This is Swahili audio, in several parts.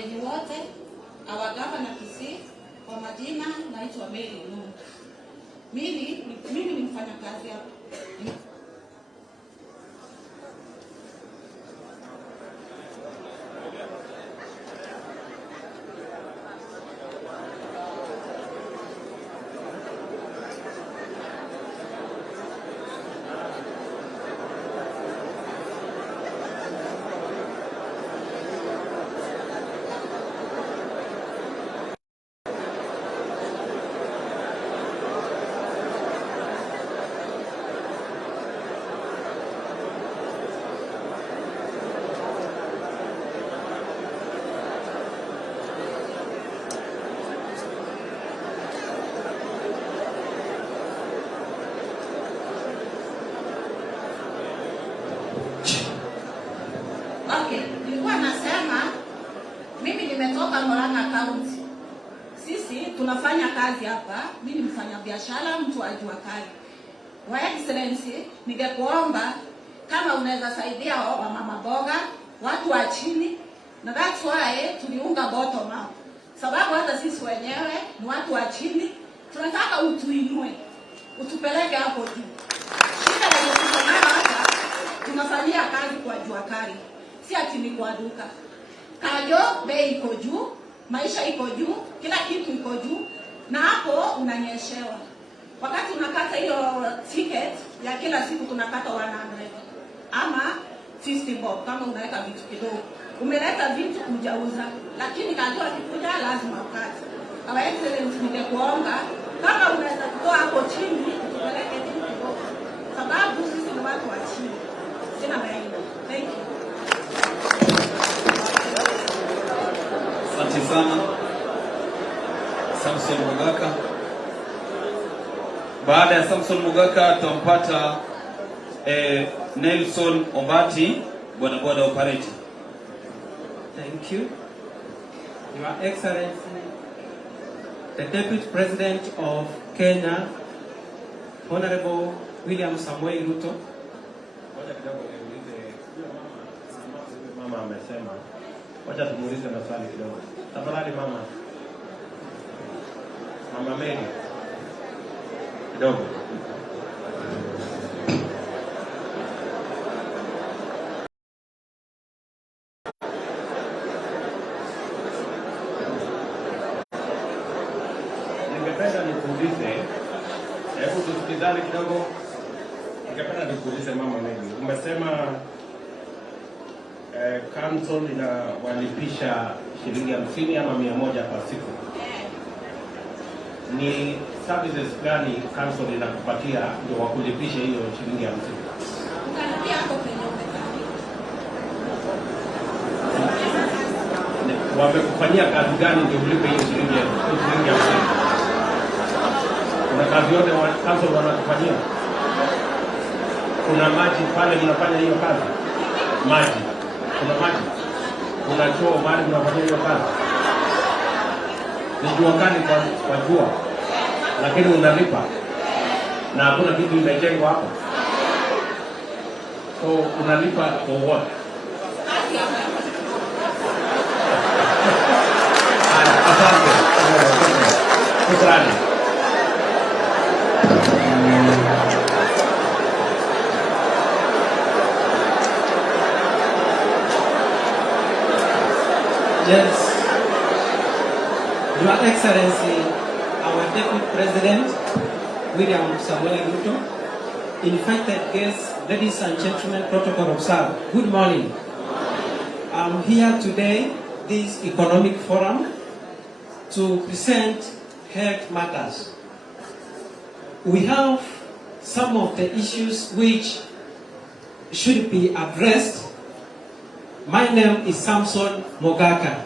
wageni wote, awagava na KISII. Kwa majina naitwa Ruto. Mimi ni mfanyakazi hapa. Okay, nilikuwa nasema mimi nimetoka Murang'a County. Sisi tunafanya kazi hapa. Mimi ni mfanyabiashara, mtu wa jua kali. Wa Excellency, ningekuomba kama unaweza saidia wa mama boga, watu wa chini, na that's why tuliunga bottom up. Sababu hata sisi wenyewe ni watu wa chini, tunataka utuinue, utupeleke hapo juu. Shida ya kusema hapa tunafanyia kazi kwa jua kali. Si ati ni kwa duka. Kajo bei iko juu, maisha iko juu, kila kitu iko juu, na hapo unanyeshewa. Wakati unakata hiyo ticket ya kila siku tunakata 100 ama 50 bob kama unaweka vitu kidogo. Umeleta vitu hujauza, lakini kajo akikuja lazima ukate. Our Excellency, ningekuomba kama unaweza kutoa hapo chini tupeleke vitu kidogo. Sababu sisi ni watu wa chini. Sina maana. Thank you. Asante sana Samson Mugaka. Baada ya Samson Mugaka tumpata Nelson Ombati, bodaboda operator. Thank you. Your Excellency, the Deputy President of Kenya, Honorable William Samoei Ruto. Mama amesema wacha tumuulize maswali kidogo. Tafadhali mama. Mama Mary. Kidogo. Ningependa nikuulize, hebu tusikizane kidogo. Ningependa nikuulize mama Mary. Umesema council inawalipisha shilingi 50 ama 100 kwa siku. Ni services gani council inakupatia ndio wakulipisha hiyo shilingi 50? Ukalipia hapo kwenye Wamekufanyia kazi gani ndio ulipe hiyo shilingi 50? Kuna kazi yote council wanakufanyia? Kuna maji pale mnafanya hiyo kazi? Maji. Kuna maji, kuna choo mahali tunafanya hiyo kazi. Ni jua kali kwa jua, lakini unalipa na hakuna kitu imejengwa hapo. So unalipa for what? Asante. Shukrani. Yes, Your Excellency, our Deputy President, William Samoei Ruto, invited guests, ladies and gentlemen, protocol observed. Good morning. I'm here today, this economic forum, to present health matters. We have some of the issues which should be addressed. My name is Samson Mugaka.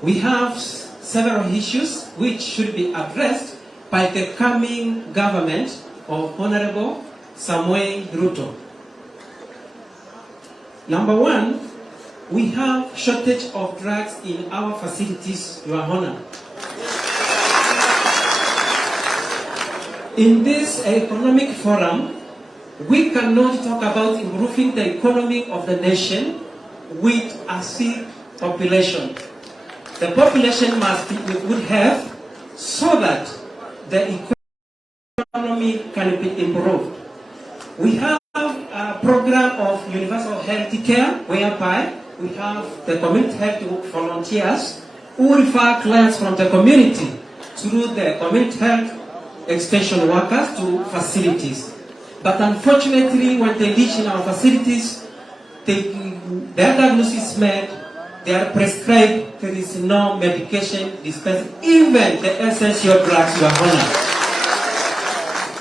We have several issues which should be addressed by the coming government of Honorable Samoei Ruto. Number one, we have shortage of drugs in our facilities, Your Honor. In this economic forum, we cannot talk about improving the economy of the nation with a sick population. The population must be in good health so that the economy can be improved. We have a program of universal health care whereby we have the community health volunteers who refer clients from the community through the community health extension workers to facilities. But unfortunately, when they reach in our facilities, their diagnosis is made, they are prescribed, there is no medication dispensed, even the essential drugs were honored.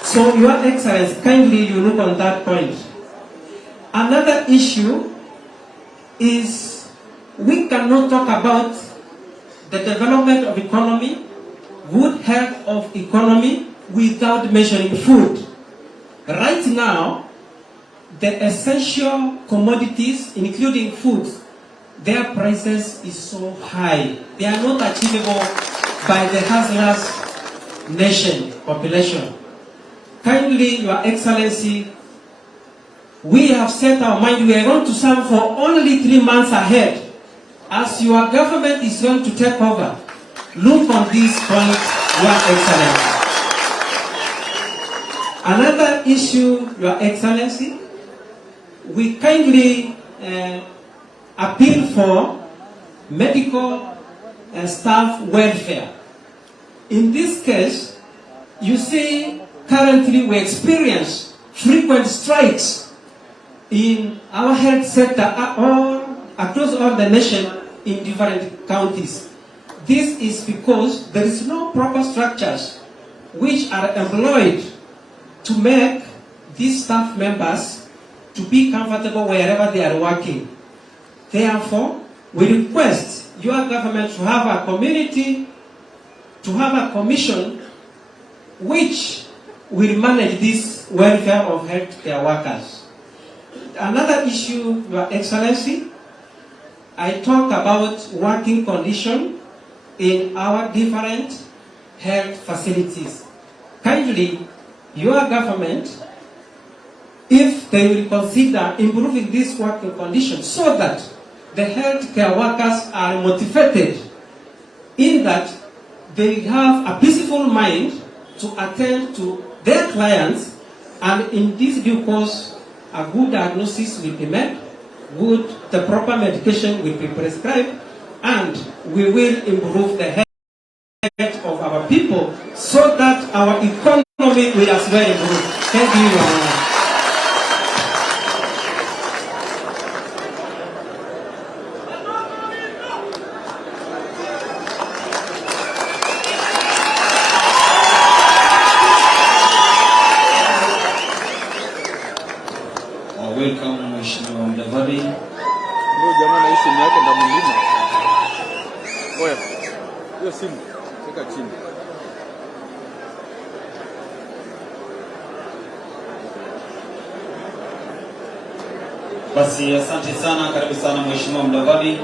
So, Your Excellency, kindly you look on that point. Another issue is we cannot talk about the development of economy, good health of economy, without mentioning food. Right now, the essential commodities, including foods, their prices is so high. They are not achievable by the hustlers nation population. Kindly, Your Excellency, we have set our mind, we are going to serve for only 3 months ahead. As your government is going to take over, look on this point, Your Excellency. Another issue, Your Excellency, we kindly appeal for medical staff welfare. In this case, you see, currently we experience frequent strikes in our health sector across all the nation in different counties. This is because there is no proper structures which are employed to make these staff members to be comfortable wherever they are working. Therefore, we request your government to have a community, to have a commission which will manage this welfare of healthcare workers. Another issue, Your Excellency, I talk about working condition in our different health facilities. Kindly, your government, if they will consider improving this working condition so that the healthcare workers are motivated in that they have a peaceful mind to attend to their clients, and in this due course, a good diagnosis will be made, the proper medication will be prescribed, and we will improve the health of our people so that our economy will as well improve. Thank you, Your Honor. Welcome Mheshimiwa Mudavadi. Huyo jamaa na simu yake ndo mlima. Oya. Hiyo simu weka chini. Basi asante sana, karibu sana Mheshimiwa Mudavadi.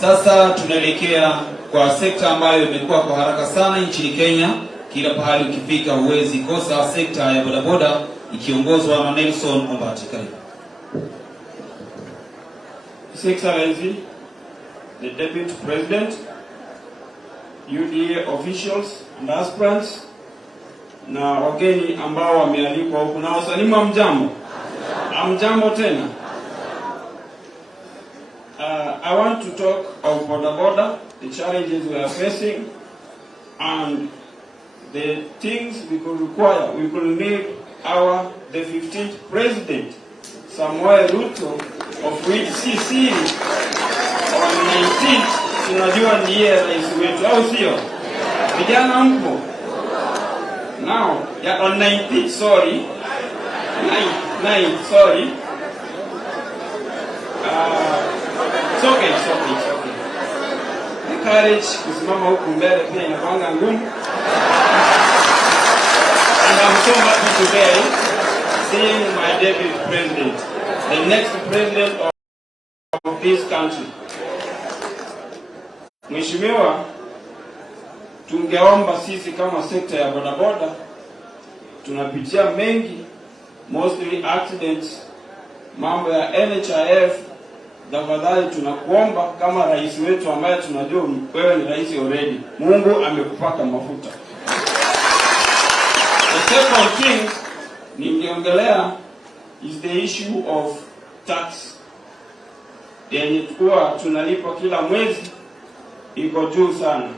Sasa tunaelekea kwa sekta ambayo imekuwa kwa haraka sana nchini Kenya. Kila pahali ukifika huwezi kosa sekta ya bodaboda ikiongozwa na Nelson Ombati. Karibu. His Excellency, the Deputy President, UDA officials and aspirants, na wageni ambao wamealikwa huku na wasalimu amjambo. Amjambo tena. I want to talk of bodaboda, the challenges we are facing, and the things we could require. We could need the 15th president, Samuel Ruto, of which KISII on 19th, tunajua ndiye rais wetu, au sio? Vijana mpo? Now, yeah, on 19th, sorry. 9th, sorry. It's okay. The courage kusimama huku mbele pia inapanga ngumu. And I'm so happy today seeing my deputy president, the next president of this country. Mheshimiwa, tungeomba sisi kama sekta ya bodaboda tunapitia mengi, mostly accidents, mambo ya NHIF tafadhali tunakuomba kama rais wetu ambaye tunajua wewe ni rais already, Mungu amekupaka mafuta. The second thing ningeongelea is the issue of tax. Yenye tukua tunalipa kila mwezi iko juu sana.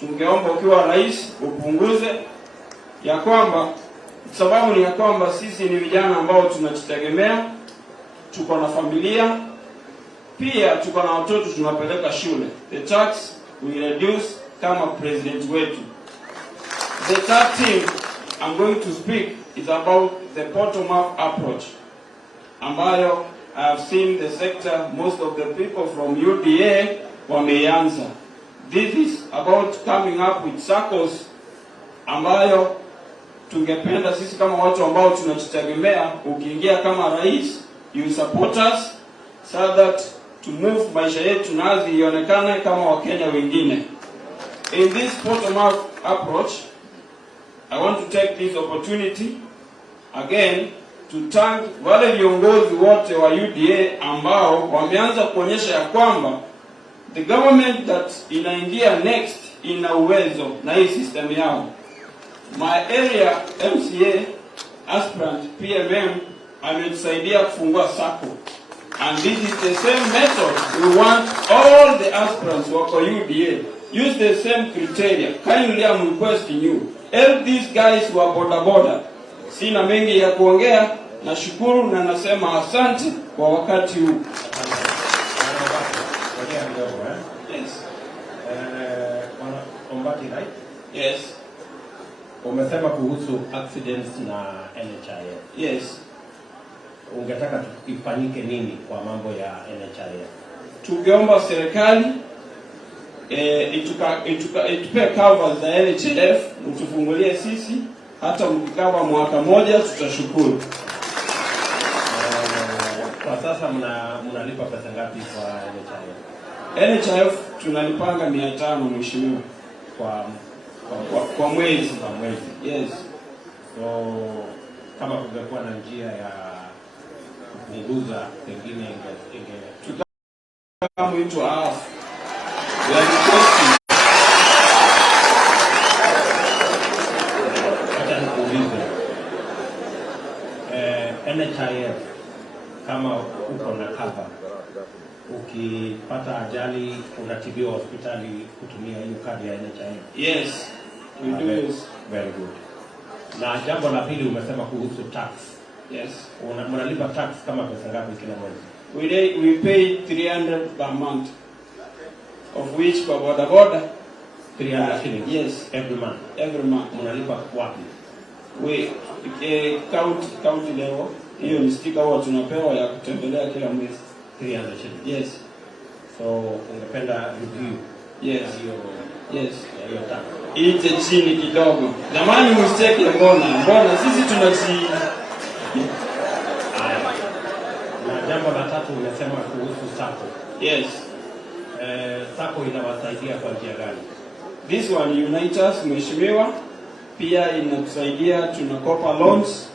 Tungeomba ukiwa rais upunguze, ya kwamba sababu ni ya kwamba sisi ni vijana ambao tunajitegemea, tuko na familia, pia tuko na watoto tunapeleka shule. The tax we reduce kama president wetu. The third thing I'm going to speak is about the bottom-up approach, ambayo I have seen the sector, most of the people from UDA wameanza. This is about coming up with circles ambayo tungependa sisi kama watu ambao tunajitegemea, ukiingia kama rais, you support us so that to move maisha yetu nazi ionekane kama Wakenya wengine. In this bottom-up approach, I want to take this opportunity again to thank wale viongozi wote wa UDA ambao wameanza kuonyesha ya kwamba the government that inaingia next ina uwezo na hii system yao. My area MCA aspirant PMM ametusaidia kufungua sako, and this is the same method we want all the aspirants wako UDA use the same criteria. Kindly I'm requesting you help these guys who are boda. Sina mengi ya kuongea, na shukuru na nasema asante kwa wakati huu. Yes. Right? Yes. Umesema kuhusu accidents na NHIF. Yes. Ungetaka ifanyike nini kwa mambo ya NHIF? Tungeomba serikali itupe cover za NHIF, utufungulie sisi, hata mkikava mwaka moja tutashukuru. Kwa sasa mnalipa pesa ngapi kwa NHIF? NHIF tunalipanga 500 mheshimiwa kwa mwezi. Kwa mwezi. Yes. So kama kungekuwa na njia ya kupunguza pengine kama mtu half. We are requesting. Acha nikuulize. NHIF kama uko na cover, ukipata ajali unatibiwa hospitali kutumia hiyo kadi ya NHIF? Yes, we do this. Very good. Na jambo la pili umesema kuhusu tax. Yes. Mnalipa tax kama pesa ngapi kila mwezi? We pay 300 per month, of which kwa boda 300 shillings. Yes, every month. Every month. Mnalipa wapi? We county level. Hiyo ni sticker huwa tunapewa ya kutembelea kila mwezi. 300 shillings. Yes. So ungependa review? Yes. Yes. Hiyo tax. Ite chini kidogo. Jamani mstake mbona sisi tunachi. Na jambo la tatu umesema kuhusu sako. Yes. Sako inawasaidia kwa njia gani? This one unite us mheshimiwa, pia inatusaidia, tunakopa loans,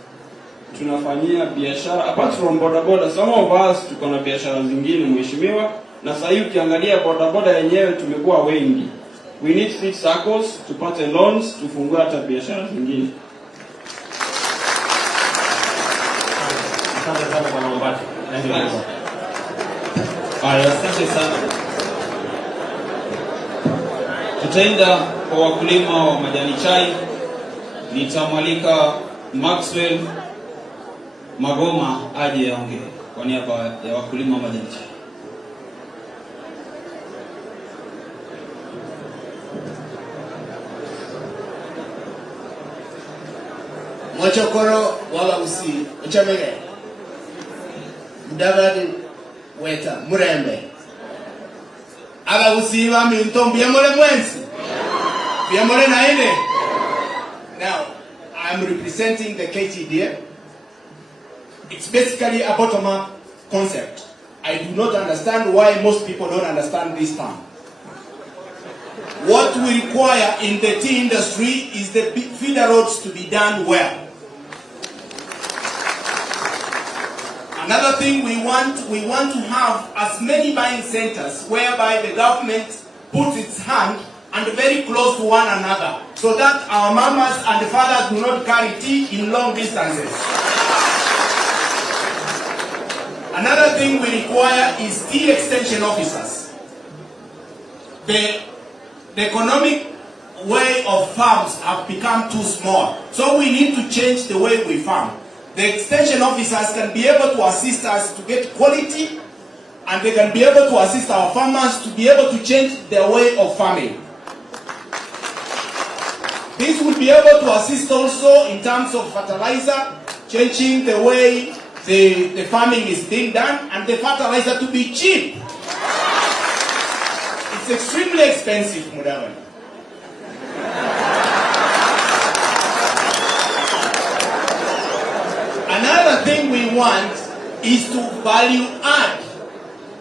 tunafanyia biashara apart from boda. Some of us tuko na biashara zingine mheshimiwa, na sasa hivi ukiangalia boda yenyewe tumekuwa wengi. We need 6 circles tupate loans, tufungue hata biashara zingine. Asante sana kwa maombi. Asante sana. Tutaenda kwa wakulima wa majani chai. Nitamwalika Maxwell Magoma aje aongee kwa niaba ya wakulima wa majani chai. Mochokoro wala usi uchamege mdabadi weta murembe aba usiba mintombi yamole mwensi yamole naine. Now I'm representing the KTDA. It's basically a bottom-up concept. I do not understand why most people don't understand this term. What we require in the tea industry is the feeder roads to be done well. Another thing we want to have as many buying centers whereby the government puts its hand and very close to one another, so that our mamas and the fathers do not carry tea in long distances. Another thing we require is tea extension officers. The economic way of farms have become too small, so we need to change the way we farm. The extension officers can be able to assist us to get quality, and they can be able to assist our farmers to be able to change their way of farming. This will be able to assist also in terms of fertilizer, changing the way the farming is being done, and the fertilizer to be cheap. It's extremely expensive, Mudavani. Another thing we want is to value add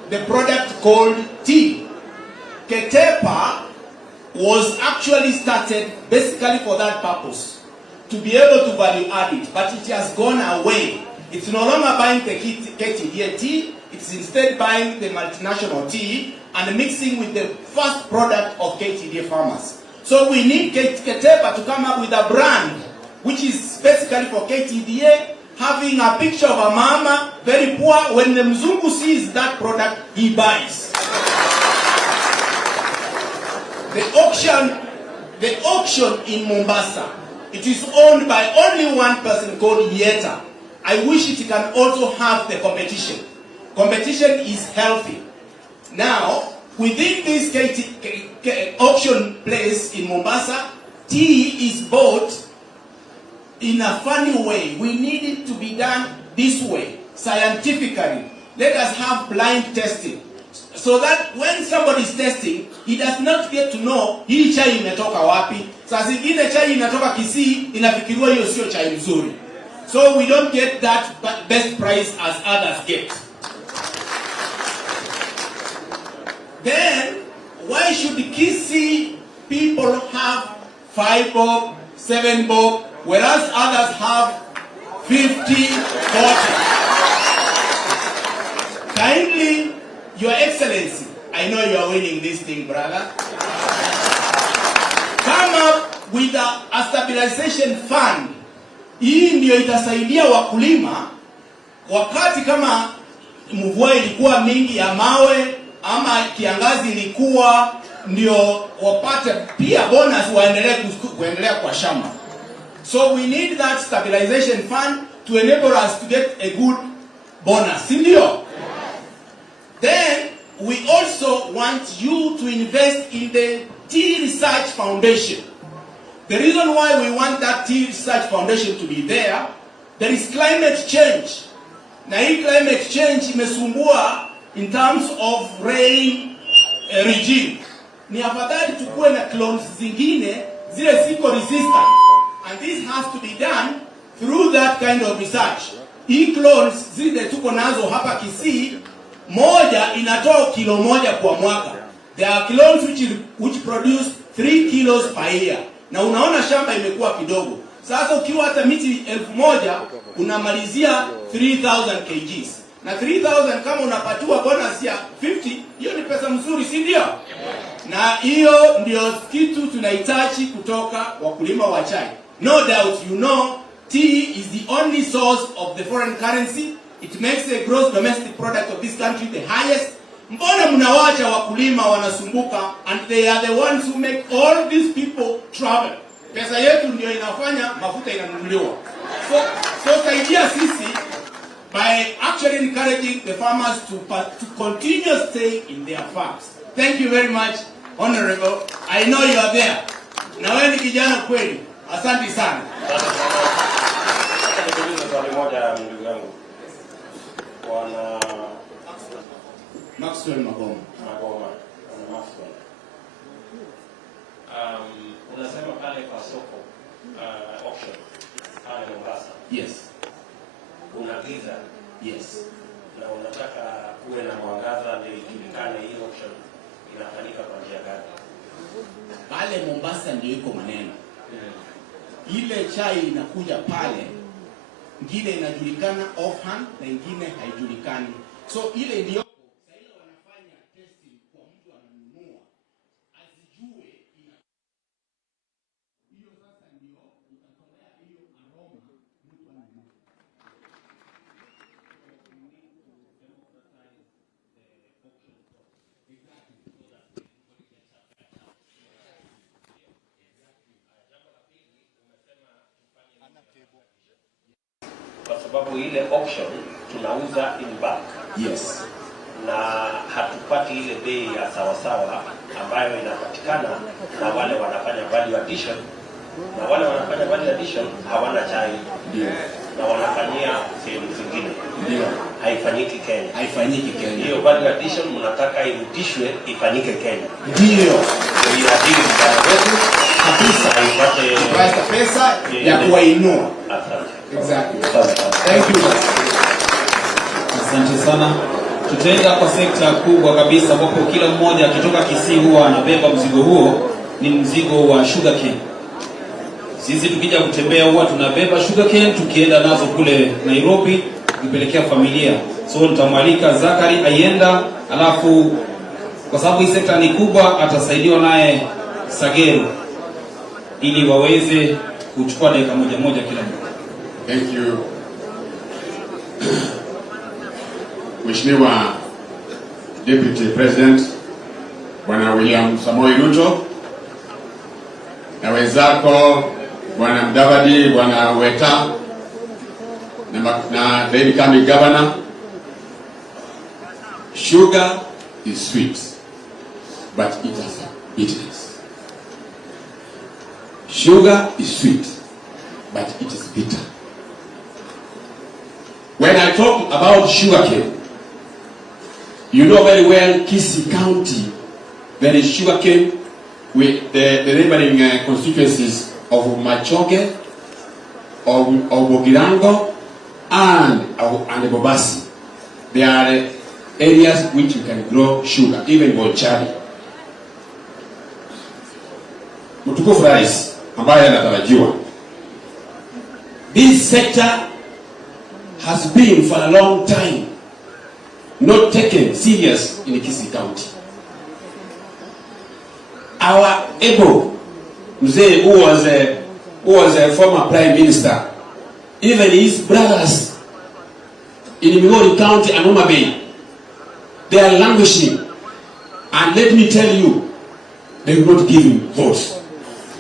the product called tea. Ketepa was actually started basically for that purpose, to be able to value add it, but it has gone away. It's no longer buying the KTDA tea, it's instead buying the multinational tea and mixing with the first product of KTDA farmers. So we need Ketepa to come up with a brand which is basically for KTDA, having a picture of a mama, very poor. When the Mzungu sees that product, he buys. The auction in Mombasa, it is owned by only one person called Yeta. I wish it can also have the competition. Competition is healthy. Now, within this auction place in Mombasa, tea is bought in a funny way. We need it to be done this way, scientifically. Let us have blind testing, so that when somebody is testing, he does not get to know hii chai imetoka wapi. Saa zingine chai inatoka KISII, inafikiriwa hiyo sio chai nzuri. So we don't get that best price as others get. Then, why should KISII people have 5 bob, 7 bob, whereas others have 50, 40? Kindly, Your Excellency, I know you are winning this thing, brother. Come up with a stabilization fund. Hii ndio itasaidia wakulima wakati kama mvua ilikuwa mingi ya mawe ama kiangazi ilikuwa, ndio wapate pia bonus kuendelea kwa shamba. So we need that stabilization fund to enable us to get a good bonus. Sindio? Then we also want you to invest in the Tea Research Foundation. The reason why we want that Tea Research Foundation to be there is climate change. Na hii climate change imesumbua in terms of rain regime. Ni afadhali tukue na clones zingine zile ziko resistant. And this has to be done through that kind of research. Hii clones zile tuko nazo hapa KISII, moja inatoa kilo moja kwa mwaka. There are clones which produce 3 kilos per year. Na unaona shamba imekuwa kidogo. Sasa ukiwa hata miti 1000 unamalizia 3000 kgs. Na 3000 kama unapatiwa bonus ya 50, hiyo ni pesa mzuri, si ndio? Na hiyo ndio kitu tunahitaji kutoka wakulima wa chai. No doubt you know tea is the only source of the foreign currency. It makes the gross domestic product of this country the highest. Mbona mnawacha wakulima wanasumbuka, and they are the ones who make all these people travel. Pesa yetu ndio inafanya mafuta inanunuliwa. So saidia sisi by actually encouraging the farmers to continue staying in their farms. Thank you very much, Honorable. I know you are there. Na wewe ni kijana kweli. Asante sana. Swali moja ndugu yangu. Wana Maxwell Magoma. Maxwell. Unasema pale kwa soko auction pale Mombasa. Yes. Una giza. Yes. Na unataka kuwe na mwangaza ndio ijulikane hii auction inafanyika kwa njia gani? Pale Mombasa ndio iko maneno. Ile chai inakuja pale ingine inajulikana offhand na ingine haijulikani. So ile ndio sasa wanafanya testing kwa mtu ananunua asijue ina hiyo. Sasa ndio utatolea hiyo aroma mtu anunua. Kwa sababu ile auction tunauza in bulk. Yes. Na hatupati ile bei ya sawasawa ambayo inapatikana na wale wanafanya value addition, na wale wanafanya value addition hawana chai. Ndio. Na wanafanyia sehemu zingine. Ndio. Haifanyiki Kenya. Haifanyiki Kenya. Hiyo value addition mnataka irudishwe ifanyike Kenya. Ndio. Ndio adili mbaya wetu kabisa ipate pesa ya kuwainua. Asante. Exactly. Thank you. Asante sana. Tutaenda kwa sekta kubwa kabisa ambapo kila mmoja akitoka Kisii huwa anabeba mzigo huo, ni mzigo wa sugarcane. Sisi tukija kutembea huwa tunabeba sugarcane tukienda nazo kule Nairobi kupelekea familia. So nitamwalika Zakari aienda, alafu kwa sababu hii sekta ni kubwa atasaidiwa naye Sagero ili waweze kuchukua dakika moja moja kila mmoja. Thank you. Mheshimiwa Deputy President Bwana William Samoei Ruto na wenzako Bwana Mdavadi, Bwana Weta na the incoming governor. Sugar is sweet, but it has bitterness. Sugar is sweet, but it is bitter. When I talk about sugarcane, you know very well KISII County, there is sugarcane with the neighboring constituencies of Machoge, of Bogirango, and Bobasi. There are areas which you can grow sugar, even Bonchari. Mtukufu Rais ambaye anatarajiwa, this sector has been for a long time not taken serious in KISII County. Our Ebo Mzee, who was a former prime minister, even his brothers in Migori County and Homa Bay, they are languishing. And let me tell you, they will not give him votes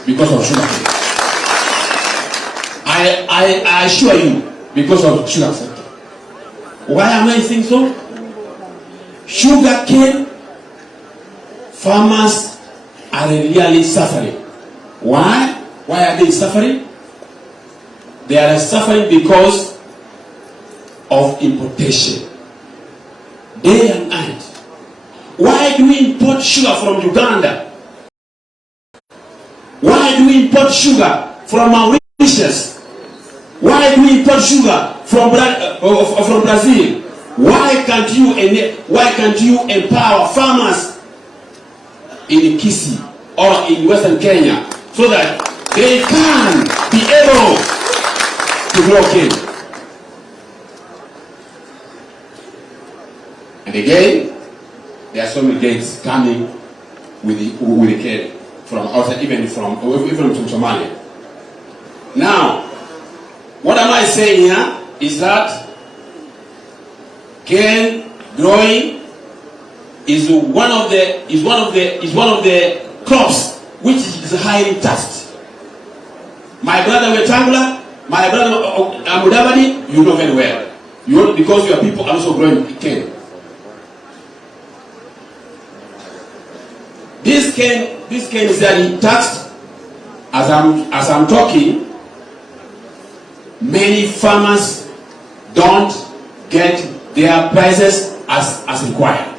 because of sugar. I assure you, because of sugar sector. Why am I saying so? Sugar cane farmers are really suffering. Why? Why are they suffering? They are suffering because of importation. Day and night. Why do we import sugar from Uganda? Why do we import sugar from Mauritius? Why do we import sugar from Brazil? Why can't you empower farmers in KISII or in Western Kenya so that they can be able to grow cane? And again, there are so many gates coming with the cane from outside, even from Somalia. Now, what am I saying here is that cane growing is one of the crops which is highly taxed. My brother Wetangula, my brother Mudavadi, you know very well. Because your people are also growing cane. This cane is highly taxed. As I'm talking, many farmers don't get their prices as required.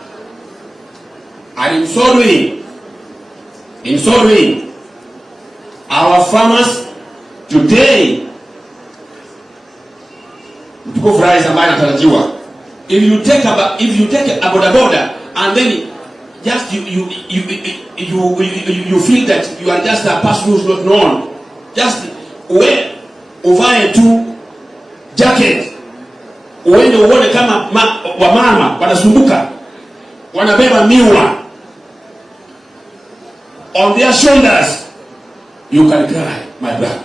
And in so doing, our farmers today, if you take a border and then just you feel that you are just a person who's not known, just where over to jacket, uende uone kama wamama wanasumbuka, wanabeba miwa on their shoulders, you can cry, my brother.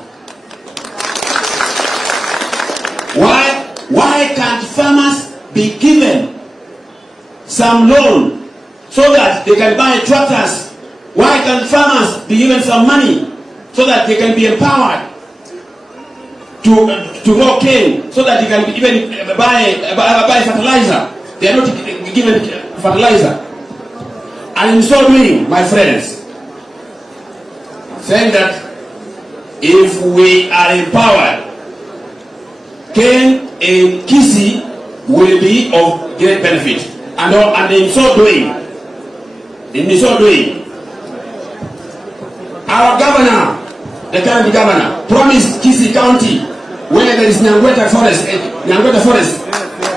Why can't farmers be given some loan so that they can buy tractors? Why can't farmers be given some money so that they can be empowered to grow cane, so that they can even buy fertilizer? They are not given fertilizer. And in so doing, my friends, saying that if we are empowered, cane and KISII will be of great benefit. And in so doing, our governor, the current governor, promised KISII County, where there is Nyangweta forest,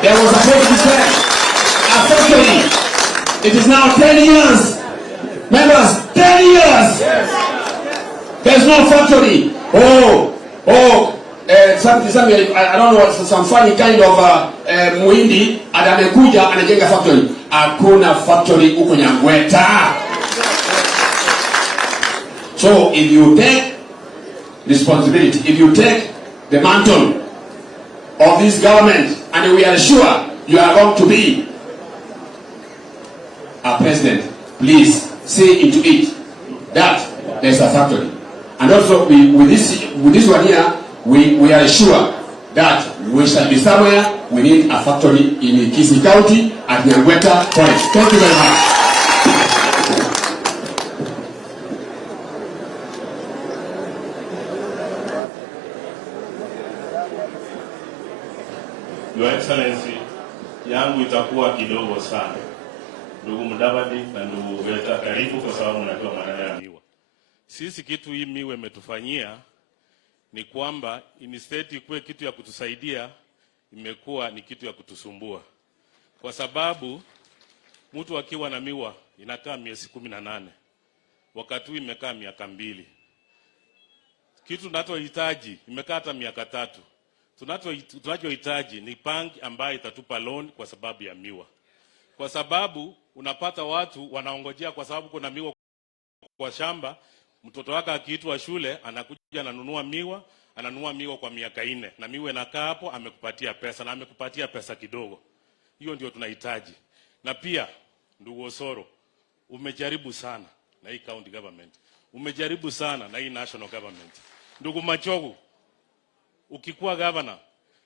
there was supposed to be a factory. It is now 10 years. Members, 10 years. There's no factory. Something, I don't know, some funny kind of muhindi adamekuja anajenga factory. Hakuna factory huko Nyangweta. So if you take responsibility, if you take the mantle of this government, and we are sure you are going to be a president, please see into it that there's a factory. And also with this one here, we are sure that we shall be somewhere. We need a factory in KISII County at Nyangweta Forest. Thank you very much. Your Excellency, yangu itakuwa kidogo sana. Ndugu Mudavadi na ndugu Weta, karibu kwa sababu mnajua maneno ya miwa. Sisi kitu hii miwa imetufanyia ni kwamba instead ikuwe kitu ya kutusaidia, imekuwa ni kitu ya kutusumbua. Kwa sababu mtu akiwa na miwa inakaa miezi 18. Wakati huu imekaa miaka 2. Kitu tunachohitaji imekaa hata miaka 3. Tunachohitaji ni bank ambayo itatupa loan kwa sababu ya miwa. Kwa sababu unapata watu wanaongojea kwa sababu kuna miwa kwa shamba, mtoto wake akiitwa shule anakuja ananunua miwa kwa miaka 4 na miwa inakaa hapo, amekupatia pesa na amekupatia pesa kidogo. Hiyo ndio tunahitaji. Na pia ndugu Osoro, umejaribu sana na hii county government. Umejaribu sana na hii national government. Ndugu Machogu, ukikuwa governor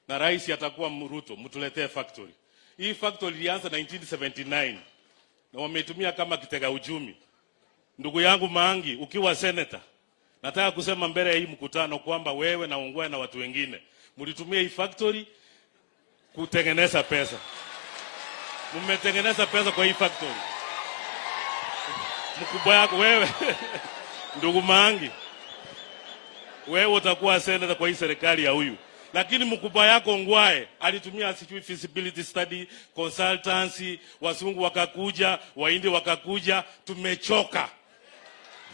na rais atakuwa Ruto, mtuletee factory. Hii factory ilianza 1979 na wametumia kama kitega uchumi. Ndugu yangu Maangi, ukiwa senator, nataka kusema mbele ya hii mkutano kwamba wewe na Ongwae na watu wengine mlitumia hii factory kutengeneza pesa. Mmetengeneza pesa kwa hii factory. Mkubwa yako wewe ndugu Maangi, wewe utakuwa senator kwa hii serikali ya huyu. Lakini mkubwa yako Ongwae alitumia feasibility study, consultancy, wazungu wakakuja, Wahindi wakakuja, tumechoka.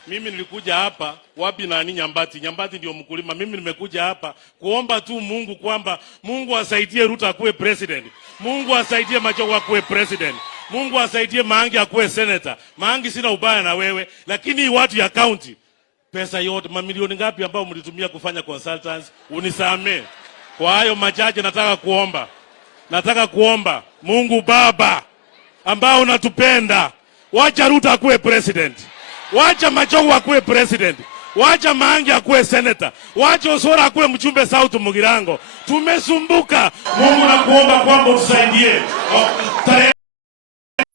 Mimi nilikuja hapa wapi na Nyambati. Nyambati ndio mkulima. Mimi nimekuja hapa kuomba tu Mungu kwamba Mungu asaidie Ruto akuwe president. Mungu asaidie Machogu akuwe president. Mungu asaidie Maangi akuwe senator. Maangi sina ubaya na wewe, lakini watu ya county pesa yote mamilioni ngapi ambao mlitumia kufanya consultants, unisamee. Kwa hayo machache nataka kuomba Mungu Baba ambao unatupenda, wacha Ruto akuwe president. Wacha Machogu akuwe president. Wacha Maangi akuwe senator. Wacha Osoro akuwe mchumbe South Mugirango. Tumesumbuka. Mungu nakuomba kwamba utusaidie. Tarehe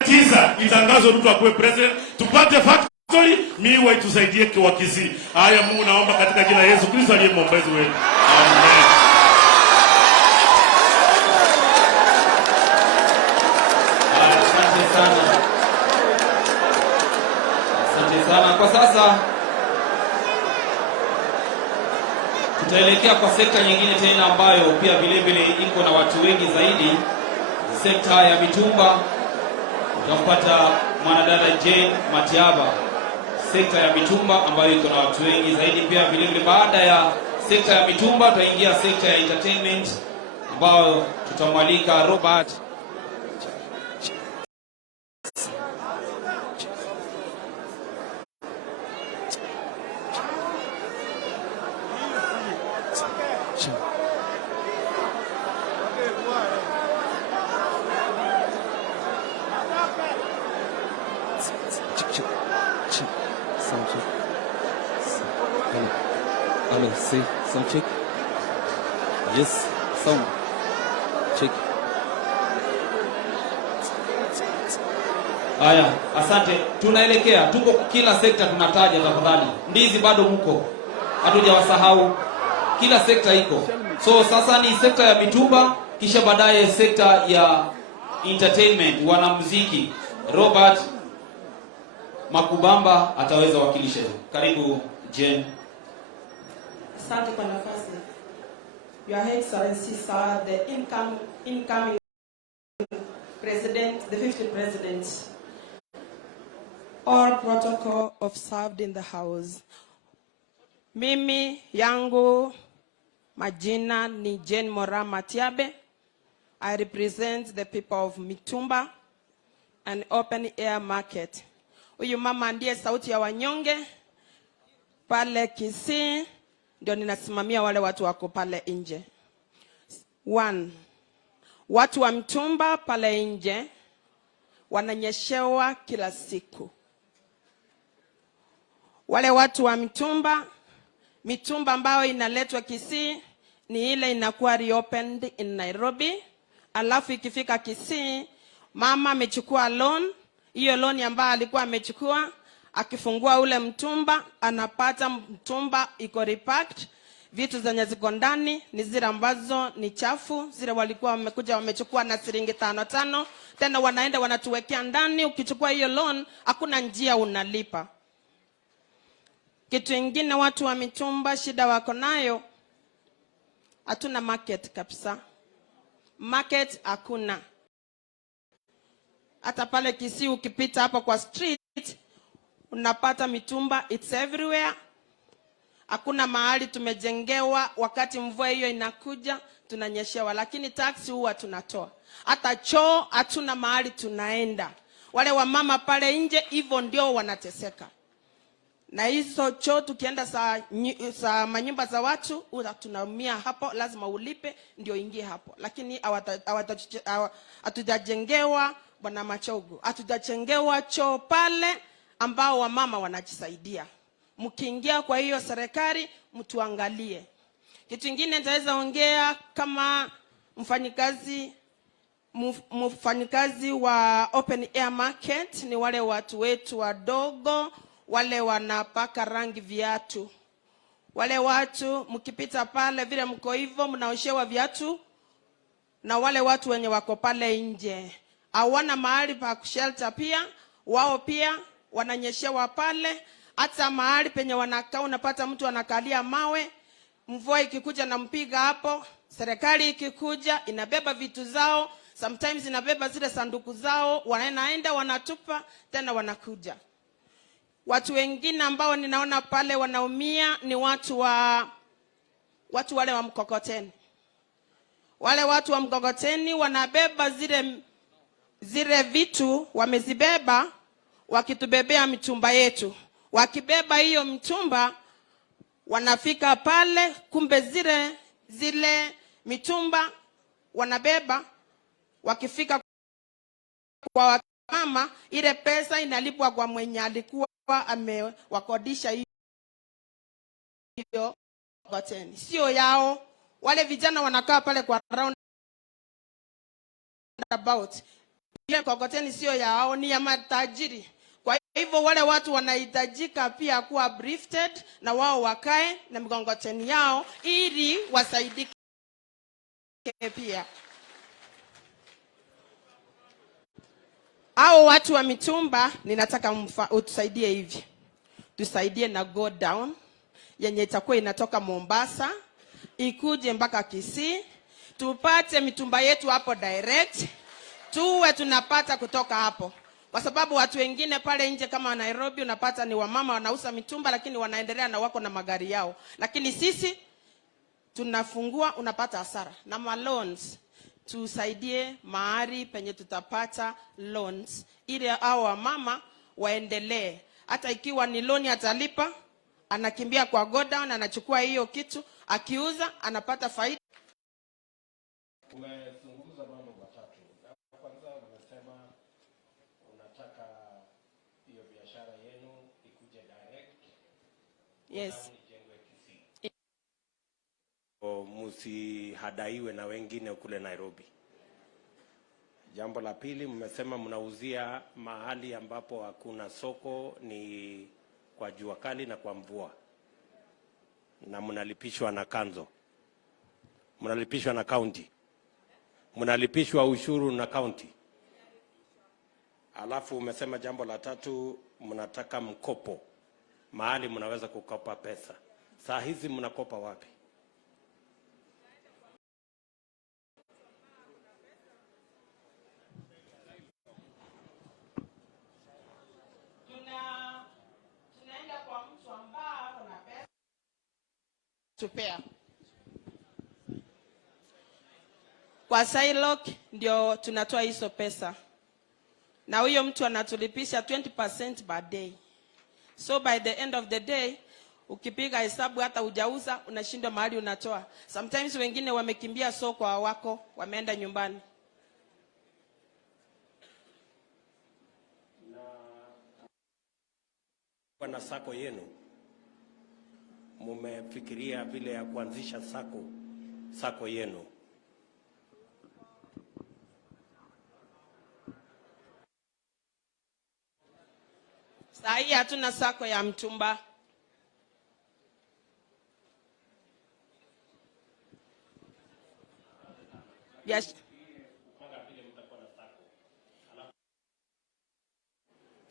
9 itangazwe Ruto akuwe president. Tupate factory, miwa itusaidie kwa KISII. Haya Mungu naomba katika jina la Yesu Kristo aliye mwombezi wetu. Amen. Sana. Kwa sasa tutaelekea kwa sekta nyingine tena ambayo pia vile vile iko na watu wengi zaidi, sekta ya mitumba. Tutampata mwanadada Jane Matiaba, sekta ya mitumba ambayo iko na watu wengi zaidi. Pia vile vile baada ya sekta ya mitumba tutaingia sekta ya entertainment ambao tutamwalika Robert see some chick. Yes, some chick. Haya, asante. Tunaelekea, tuko kila sekta tunataja tafadhali. Ndizi bado mko. Hatujawasahau. Kila sekta iko. So sasa ni sekta ya mitumba, kisha baadaye sekta ya entertainment, wanamuziki. Robert Makubamba ataweza wakilisha. Karibu Jen. Asante kwa nafasi. Your Excellency, sir, the incoming president, the 50th president. All protocol observed in the house. Mimi yangu majina ni Jane Mora Matiabe. I represent the people of Mitumba and open air market. Huyu mama ndiye sauti ya wanyonge pale KISII. Ndio ninasimamia wale watu wako pale nje. 1. Watu wa Mitumba pale nje wananyeshewa kila siku. Wale watu wa Mitumba ambayo inaletwa KISII ni ile inakuwa reopened in Nairobi. Alafu ikifika KISII, mama amechukua loan. Hiyo loan ambayo alikuwa amechukua, akifungua ule mtumba, anapata mtumba iko repacked. Vitu zenye ziko ndani ni zile ambazo ni chafu, zile walikuwa wamekuja wamechukua na shilingi 5 tena wanaenda wanatuwekea ndani. Ukichukua hiyo loan hakuna njia unalipa. Kitu kingine watu wa Mitumba shida wako nayo, hatuna market kabisa. Market hakuna. Hata pale KISII ukipita hapa kwa street unapata mitumba, it's everywhere. Hakuna mahali tumejengewa, wakati mvua hiyo inakuja tunanyeshewa, lakini taxi huwa tunatoa. Hata choo hatuna mahali tunaenda. Wale wamama pale nje hivyo ndio wanateseka. Na hizo choo tukienda saa manyumba za watu tunaumia hapo, lazima ulipe ndio ingie hapo. Lakini hatujajengewa bwana machogo. Hatujajengewa choo pale ambao wamama wanajisaidia. Mkiingia kwa hiyo serikali mtuangalie. Kitu kingine nitaweza ongea kama mfanyikazi wa open air market ni wale watu wetu wadogo, wale wanapaka rangi viatu. Wale watu mkipita pale vile mko hivyo mnaoshewa viatu, na wale watu wenye wako pale nje hawana mahali pa kushelter pia, wao pia wananyeshewa pale. Hata mahali penye wanakaa unapata mtu anakalia mawe, mvua ikikuja na mpiga hapo. Serikali ikikuja inabeba vitu zao, sometimes inabeba zile sanduku zao, wanaenda wanatupa tena wanakuja. Watu wengine ambao ninaona pale wanaumia ni watu wale wa mkokoteni. Wale watu wa mkokoteni wanabeba zile vitu, wamezibeba wakitubebea mitumba yetu. Wakibeba hiyo mtumba wanafika pale, kumbe zile mitumba wanabeba, wakifika kwa mama ile pesa inalipwa kwa mwenye alikuwa amewakodisha hiyo goteni, sio yao. Wale vijana wanakaa pale kwa round about, ile goteni sio yao, ni ya matajiri. Kwa hivyo wale watu wanahitajika pia kuwa briefed na wao wakae na mgongoteni yao ili wasaidike pia. Hao watu wa mitumba ninataka utusaidie hivi. Tusaidie na go down yenye itakuwa inatoka Mombasa ikuje mpaka KISII. Tupate mitumba yetu hapo direct. Tuwe tunapata kutoka hapo. Kwa sababu watu wengine pale nje kama Nairobi unapata ni wamama wanauza mitumba lakini wanaendelea na wako na magari yao. Lakini sisi tunafungua unapata hasara. Na ma loans tusaidie mahali penye tutapata loans ili hao mama waendelee. Hata ikiwa ni loan atalipa, anakimbia kwa godown, anachukua hiyo kitu, akiuza anapata faida. Umezungumza mambo matatu. Kwanza unasema unataka hiyo biashara yenu ikuje direct. Yes. Musihadaiwe na wengine kule Nairobi. Jambo la pili, mmesema mnauzia mahali ambapo hakuna soko, ni kwa jua kali na kwa mvua, na mnalipishwa na kanzo, mnalipishwa na county, mnalipishwa ushuru na county. Alafu umesema jambo la tatu, mnataka mkopo, mahali mnaweza kukopa pesa. Saa hizi mnakopa wapi? Tunaenda kwa mtu ambaye ana pesa tupea. Kwa Silok ndio tunatoa hizo pesa. Na huyo mtu anatulipisha 20% per day. So by the end of the day, ukipiga hesabu hata hujauza, unashindwa mahali unatoa. Sometimes wengine wamekimbia soko wako, wameenda nyumbani. Kwa sako yenu, mumefikiria vile ya kuanzisha sako yenu? Saa hii hatuna sako ya mtumba. Yes.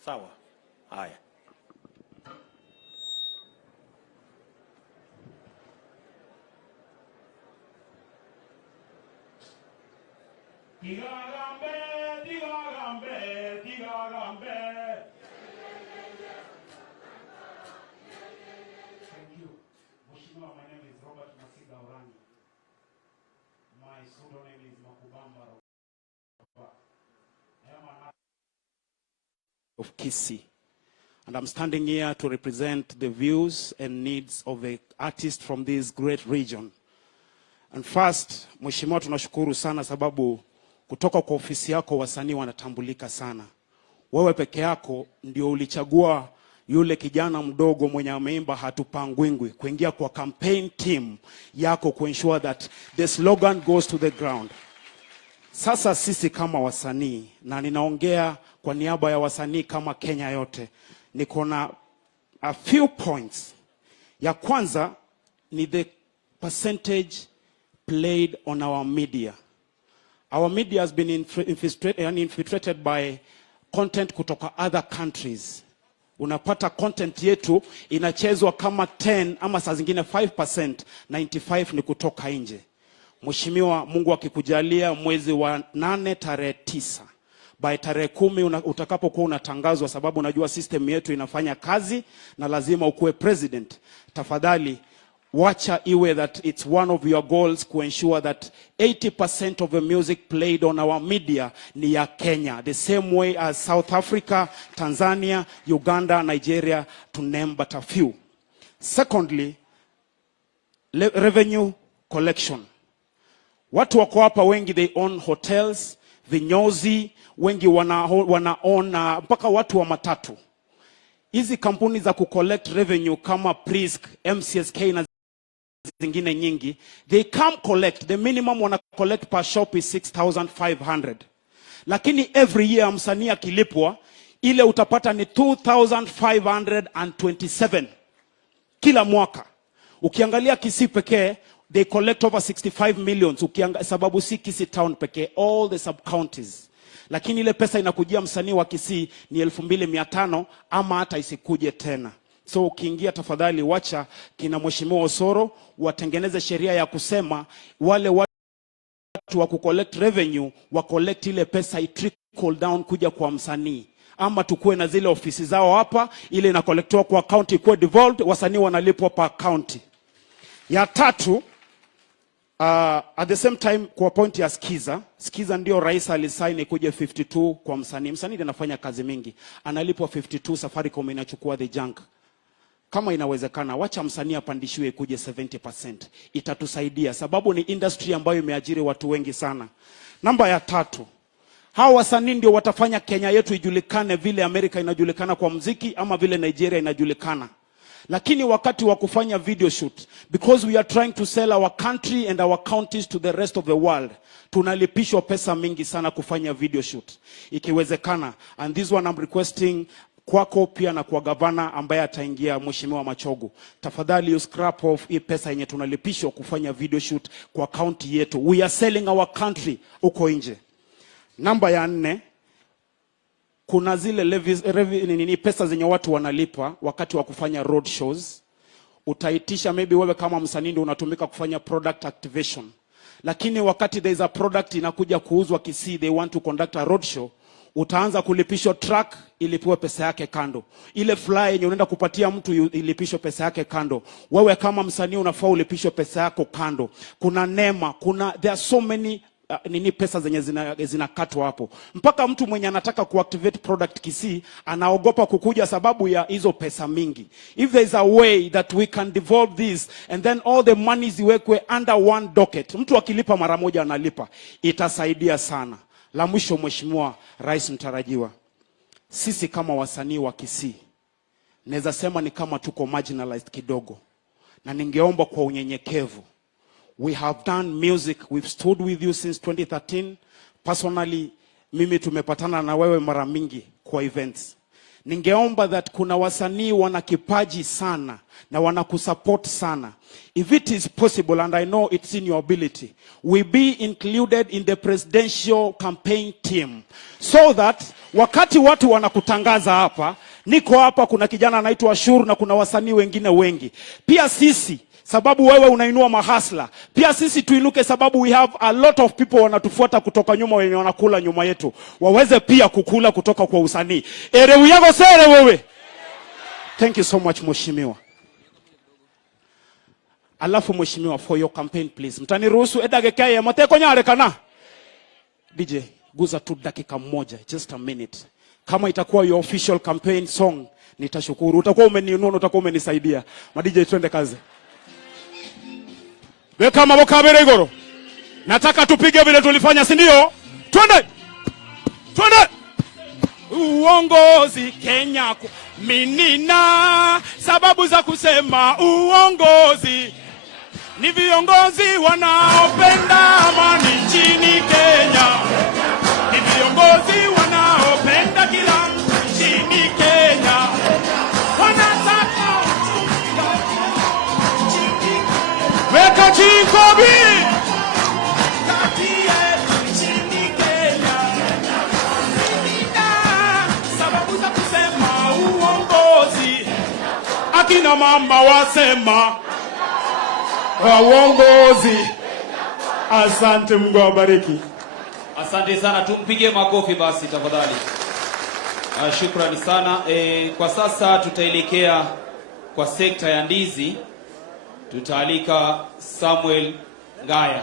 Sawa. Haya. Digarambe, digarambe, digarambe. Thank you. Mheshimiwa, my name is Robert Masiga Orangi. My pseudonym is Makubamba Robert. I am an of KISII. And I'm standing here to represent the views and needs of the artists from this great region. And first, Mheshimiwa, tunashukuru sana sababu kutoka kwa ofisi yako wasanii wanatambulika sana. Wewe peke yako ndio ulichagua yule kijana mdogo mwenye ameimba hatupangwingwi kuingia kwa campaign team yako kuensure that the slogan goes to the ground. Sasa sisi kama wasanii, na ninaongea kwa niaba ya wasanii kama Kenya yote, niko na a few points. Ya kwanza ni the percentage played on our media. Our media has been infiltrated by content kutoka other countries. Unapata content yetu inachezwa kama 10 ama saa zingine 5%, 95 ni kutoka nje. Mheshimiwa, Mungu akikujalia mwezi wa 8 tarehe 9, by tarehe 10 utakapokuwa unatangazwa, sababu unajua system yetu inafanya kazi na lazima ukuwe president, tafadhali wacha iwe that it's one of your goals to ensure that 80% of the music played on our media ni ya Kenya, the same way as South Africa, Tanzania, Uganda, Nigeria, to name but a few. Secondly, revenue collection. Watu wako hapa wengi, they own hotels, vinyozi, wengi wanaona mpaka watu wa matatu. Hizi kampuni za kucollect revenue kama Prisk, MCSK na zingine nyingi, they come collect, the minimum wana collect per shop is 6,500. Lakini every year msanii akilipwa, ile utapata ni 2,527 kila mwaka. Ukiangalia KISII pekee, they collect over 65 million, sababu si KISII town pekee, all the sub-counties. Lakini ile pesa inakujia msanii wa KISII ni 2,500 ama hata isikuje tena. So ukiingia tafadhali wacha kina Mheshimiwa Osoro watengeneze sheria ya kusema wale watu wa kucollect revenue wa collect ile pesa trickle down kuja kwa msanii, ama tukue na zile ofisi zao hapa ile ina collectwa kwa county kwa devolved, wasanii wanalipwa per county. Ya tatu, At the same time, kwa point ya Skiza ndio rais alisaini kuja 52 kwa msanii. Msanii ndiye anafanya kazi mingi. Analipwa 52, Safaricom inachukua the junk. Kama inawezekana, wacha msanii apandishiwe kuje 70%. Itatusaidia sababu ni industry ambayo imeajiri watu wengi sana. Namba ya 3. Hawa wasanii ndio watafanya Kenya yetu ijulikane vile Amerika inajulikana kwa muziki ama vile Nigeria inajulikana. Lakini wakati wa kufanya video shoot, because we are trying to sell our country and our counties to the rest of the world, tunalipishwa pesa mingi sana kufanya video shoot. Ikiwezekana, and this one I'm requesting kwako pia na kwa gavana ambaye ataingia Mheshimiwa Machogu. Tafadhali you scrap off hii pesa yenye tunalipishwa kufanya video shoot kwa county yetu. We are selling our country uko nje. Namba ya 4, kuna zile pesa zenye watu wanalipa wakati wa kufanya road shows. Utaitisha maybe wewe kama msanii ndio unatumika kufanya product activation. Lakini wakati there is a product inakuja kuuzwa KISII, they want to conduct a road show, utaanza kulipishwa truck ilipiwe pesa yake kando. Ile fly yenye unaenda kupatia mtu ilipishwe pesa yake kando. Wewe kama msanii unafaa ulipishwe pesa yako kando. Kuna nema, there are so many pesa zenye zinakatwa hapo. Mpaka mtu mwenye anataka kuactivate product KISII anaogopa kukuja sababu ya hizo pesa mingi. If there is a way that we can devolve this and then all the money ziwekwe under one docket, mtu akilipa mara moja analipa, itasaidia sana. La mwisho, Mheshimiwa Rais mtarajiwa, sisi kama wasanii wa KISII naweza sema ni kama tuko marginalized kidogo, na ningeomba kwa unyenyekevu. We have done music, we've stood with you since 2013. Personally, mimi tumepatana na wewe mara mingi kwa events. Ningeomba that kuna wasanii wana kipaji sana na wanakusupport sana. If it is possible, and I know it's in your ability, we be included in the presidential campaign team. So that wakati watu wanakutangaza hapa, niko hapa, kuna kijana anaitwa Ashur na kuna wasanii wengine wengi. Pia sisi, sababu wewe unainua mahasla, pia sisi tuinuke sababu we have a lot of people wanatufuata kutoka nyuma wenye wanakula nyuma yetu. Waweze pia kukula kutoka kwa usanii. Erewu yako sere wewe. Thank you so much Mheshimiwa. Alafu Mheshimiwa, for your campaign please. Mtaniruhusu edageke ya mateko nyare kana. DJ, guza tu dakika moja, just a minute. Kama itakuwa your official campaign song, nitashukuru. Utakuwa umeniinua, utakuwa umenisaidia. Ma DJ twende kazi. Weka maboka abere igoro. Nataka tupige vile tulifanya, si ndio? Twende! Twende! Uongozi Kenya minina sababu za kusema uongozi. Ni viongozi wanaopenda amani nchini Kenya. Ni viongozi wanaopenda kila mtu nchini Kenya. Wanataka weka chikobi katie nchini Kenya. Sababu za kusema uongozi. Akina mama wasema uongozi. Asante, Mungu awabariki. Asante sana, tumpige makofi basi tafadhali. Shukrani sana. Kwa sasa tutaelekea kwa sekta ya ndizi. Tutaalika Samuel Ngaya.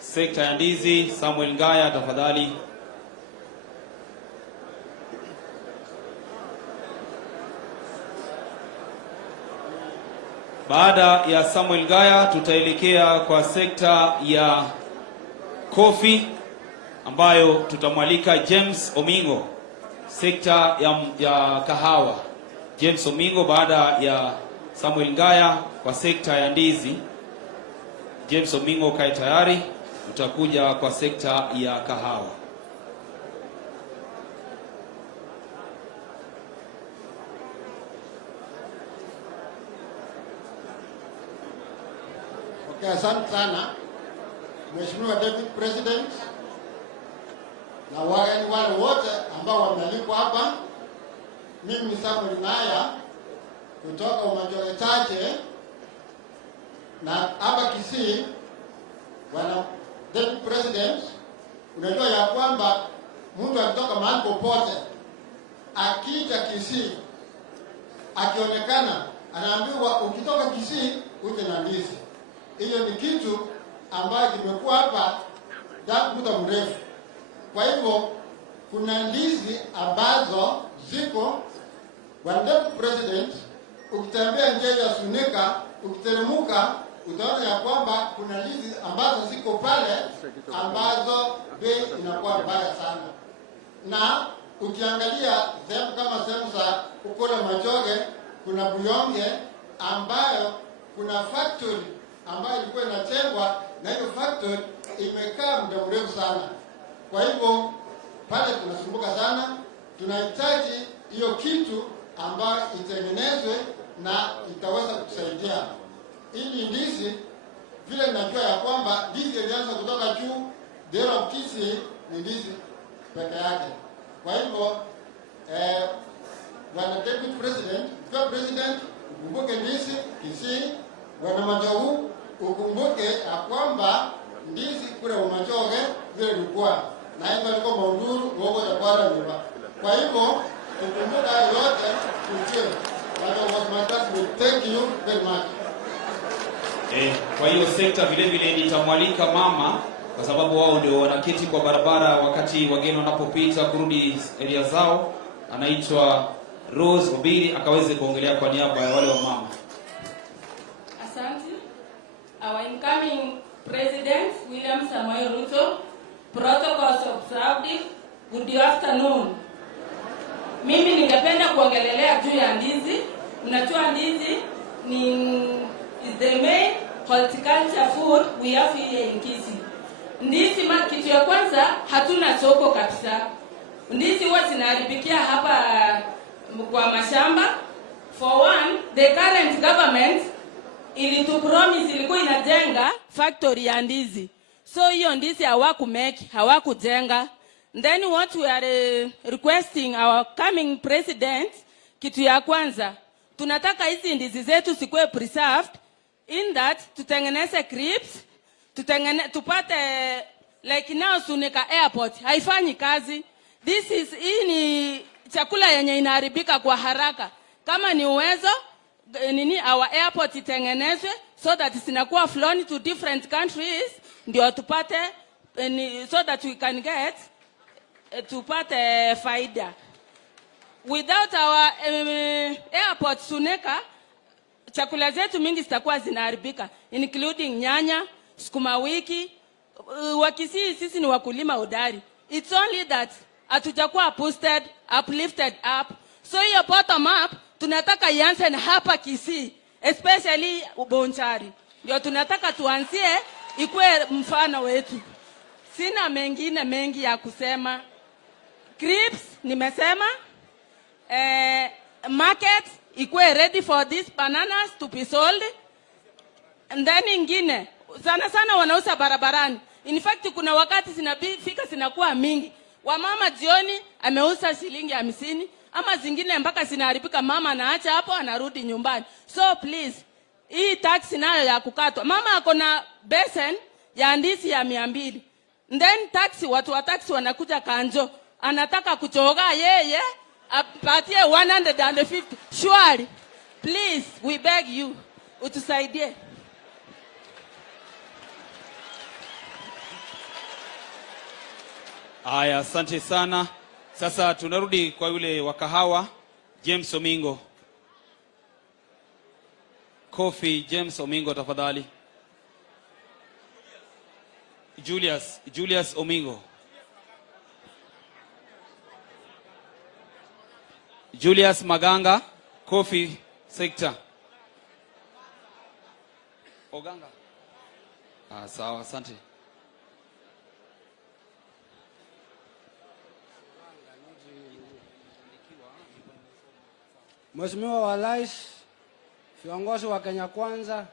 Sekta ya ndizi, Samuel Ngaya tafadhali. Baada ya Samuel Ngaya tutaelekea kwa sekta ya coffee ambayo tutamwalika James Omingo. Sekta ya kahawa, James Omingo. Baada ya Samuel Ngaya kwa sekta ya ndizi, James Omingo kae tayari, tutakuja kwa sekta ya kahawa. Okay, asante sana Mheshimiwa Deputy President na wale wote ambao wamealikwa hapa. Mimi ni Samuel Ngaya kutoka Umanjore Chache, na hapa KISII. Bwana Deputy President, unajua ya kwamba mtu akitoka mahali popote akija KISII akionekana anaambiwa ukitoka KISII uje na ndizi. hiyo ni kitu ambayo kimekuwa hapa tangu muda mrefu. Kwa hivyo kuna ndizi ambazo ziko Bwana President, ukitembea njia ya Sunika, ukiteremuka utaona ya kwamba kuna ndizi ambazo ziko pale ambazo bei inakuwa mbaya sana. Na ukiangalia sehemu kama sehemu za ukole Machoge, kuna Buyonge ambayo kuna factory ambayo ilikuwa inatengwa, na hiyo factory imekaa muda mrefu sana. Kwa hivyo pale tunasumbuka sana, tunahitaji hiyo kitu ambayo itengenezwe na itaweza kutusaidia. Ili ndizi vile najua ya kwamba ndizi ilianza kutoka juu, dera of KISII ni ndizi peke yake. Kwa hivyo Bwana Deputy President, kwa President, ukumbuke ndizi KISII. Bwana Majogu, ukumbuke ya kwamba ndizi kule Machoge vile ilikuwa na hivyo liko Maunduru gogo ya kwara nyumba. Kwa hivyo tukumbuka yote tujue. Thank you very much. Kwa hiyo sekta vile vile nitamwalika mama, kwa sababu wao ndio wanaketi kwa barabara wakati wageni wanapopita kurudi area zao. Anaitwa Rose Obiri, akaweze kuongelea kwa niaba ya wale wa mama. Asante. Our incoming President William Samoei Ruto, protocols observed. Good afternoon. Mimi ningependa kuongelelea juu ya ndizi. Unajua ndizi is the main horticulture food we have here in KISII. Ndizi kitu ya kwanza hatuna soko kabisa. Ndizi huwa zinaharibikia hapa kwa mashamba. For one, the current government ilikuwa inajenga factory ya ndizi. So hiyo ndizi hawakujenga. Then what we are requesting our coming president, kitu ya kwanza, tunataka hizi ndizi zetu zikuwe preserved, in that tutengeneze crips, tupate like now Sunika airport haifanyi kazi. Hii ni chakula yenye inaharibika kwa haraka. Kama ni uwezo our airport itengenezwe so that zinakuwa flown to different countries, ndio tupate so that we can get tupate faida. Without our airport Suneka, chakula zetu mingi zitakuwa zinaharibika, including nyanya, sukuma wiki. Wakisii sisi ni wakulima hodari. It's only that hatujakuwa boosted, uplifted up. So hiyo bottom up tunataka ianze hapa KISII, especially Bonchari. Ndio tunataka tuanzie ikuwe mfano wetu. Sina mengine mengi ya kusema. Crips nimesema, market ikuwe ready for these bananas to be sold. And then ingine sana wanauza barabarani. In fact kuna wakati zinafika zinakuwa mingi. Wamama jioni ameuza shilingi 50, ama zingine mpaka zinaharibika, mama anaacha hapo anarudi nyumbani. So please, hii tax nayo ya kukatwa. Mama akona besen ya ndizi ya 200. Then watu wa taxi wanakuja kanjo, anataka kuchoga yeye apatie 150. Surely, please, we beg you, utusaidie. Aya, asante sana. Sasa tunarudi kwa yule wa kahawa, James Omingo. Coffee, James Omingo tafadhali. Julius Omingo. Julius Maganga, coffee sector. Oganga. Sawa, asante. Mheshimiwa wa Rais, viongozi wa Kenya Kwanza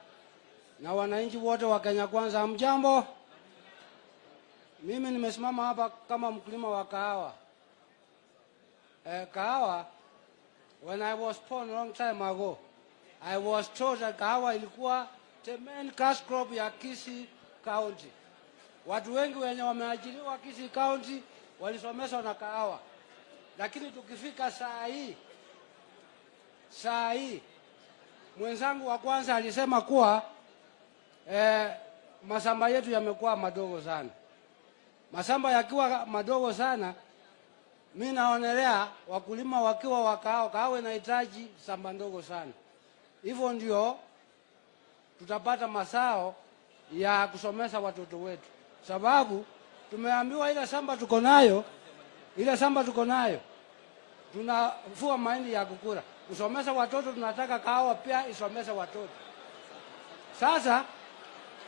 na wananchi wote wa Kenya Kwanza, hamjambo? Mimi nimesimama hapa kama mkulima wa kahawa. Kahawa, when I was born long time ago, I was told that kahawa ilikuwa the main cash crop ya KISII County. Watu wengi wenye wameajiriwa KISII County walisomeshwa na kahawa. Lakini tukifika saa hii mwenzangu wa kwanza alisema kuwa Mashamba yetu yamekuwa madogo sana. Mashamba yakiwa madogo sana, mimi naonelea wakulima wakiwa wakao, kahawa inahitaji shamba ndogo sana. Hivyo ndio tutapata mazao ya kusomesha watoto wetu. Sababu tumeambiwa ile shamba tuko nayo tunafua mahindi ya kukula. Kusomesha watoto tunataka kahawa pia isomesha watoto. Sasa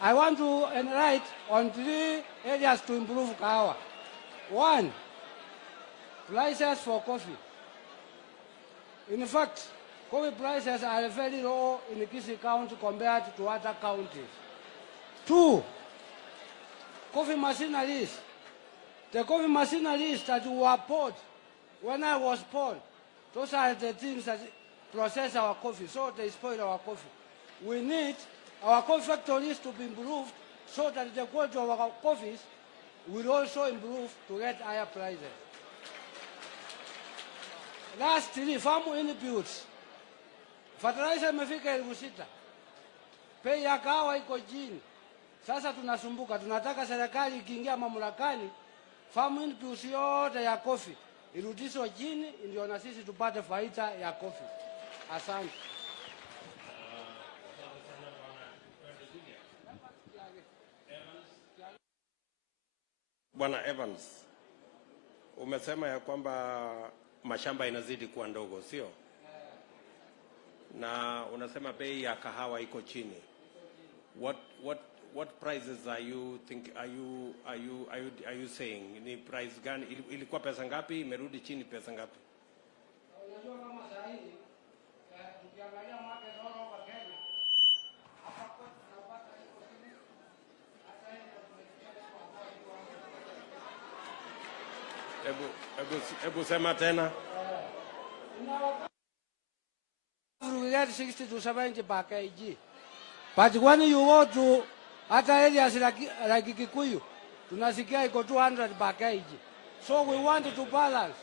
I want to enlighten on 3 areas to improve kahawa. 1, prices for coffee. In fact, coffee prices are very low in KISII County compared to other counties. 2, coffee machineries. The coffee machineries that were bought when I was born, those are the things that process our coffee, so they spoil our coffee. We need our coffee factories to be improved so that the quality of our coffees will also improve to get higher prices. Lastly, farm inputs. Fertilizer imefika 6,000. Bei ya kahawa iko chini. Sasa tunasumbuka, tunataka serikali ikiingia mamlakani, farm inputs yote ya coffee irudishwe chini ndio na sisi tupate faida ya coffee. Asante. Bwana Evans, umesema ya kwamba mashamba inazidi kuwa ndogo, sio? Na unasema bei ya kahawa iko chini. What prices are you saying? Ni price gani? Ilikuwa pesa ngapi? Imerudi chini pesa ngapi? Unajua kama saa hii tukiangalia market all over Kenya, hapa kwetu tunapata iko chini. Hata hiyo Ebu sema tena. We get 60 to 70 per kg. But when you go to other areas like Kikuyu, tunasikia iko 200 per kg. So we want to balance.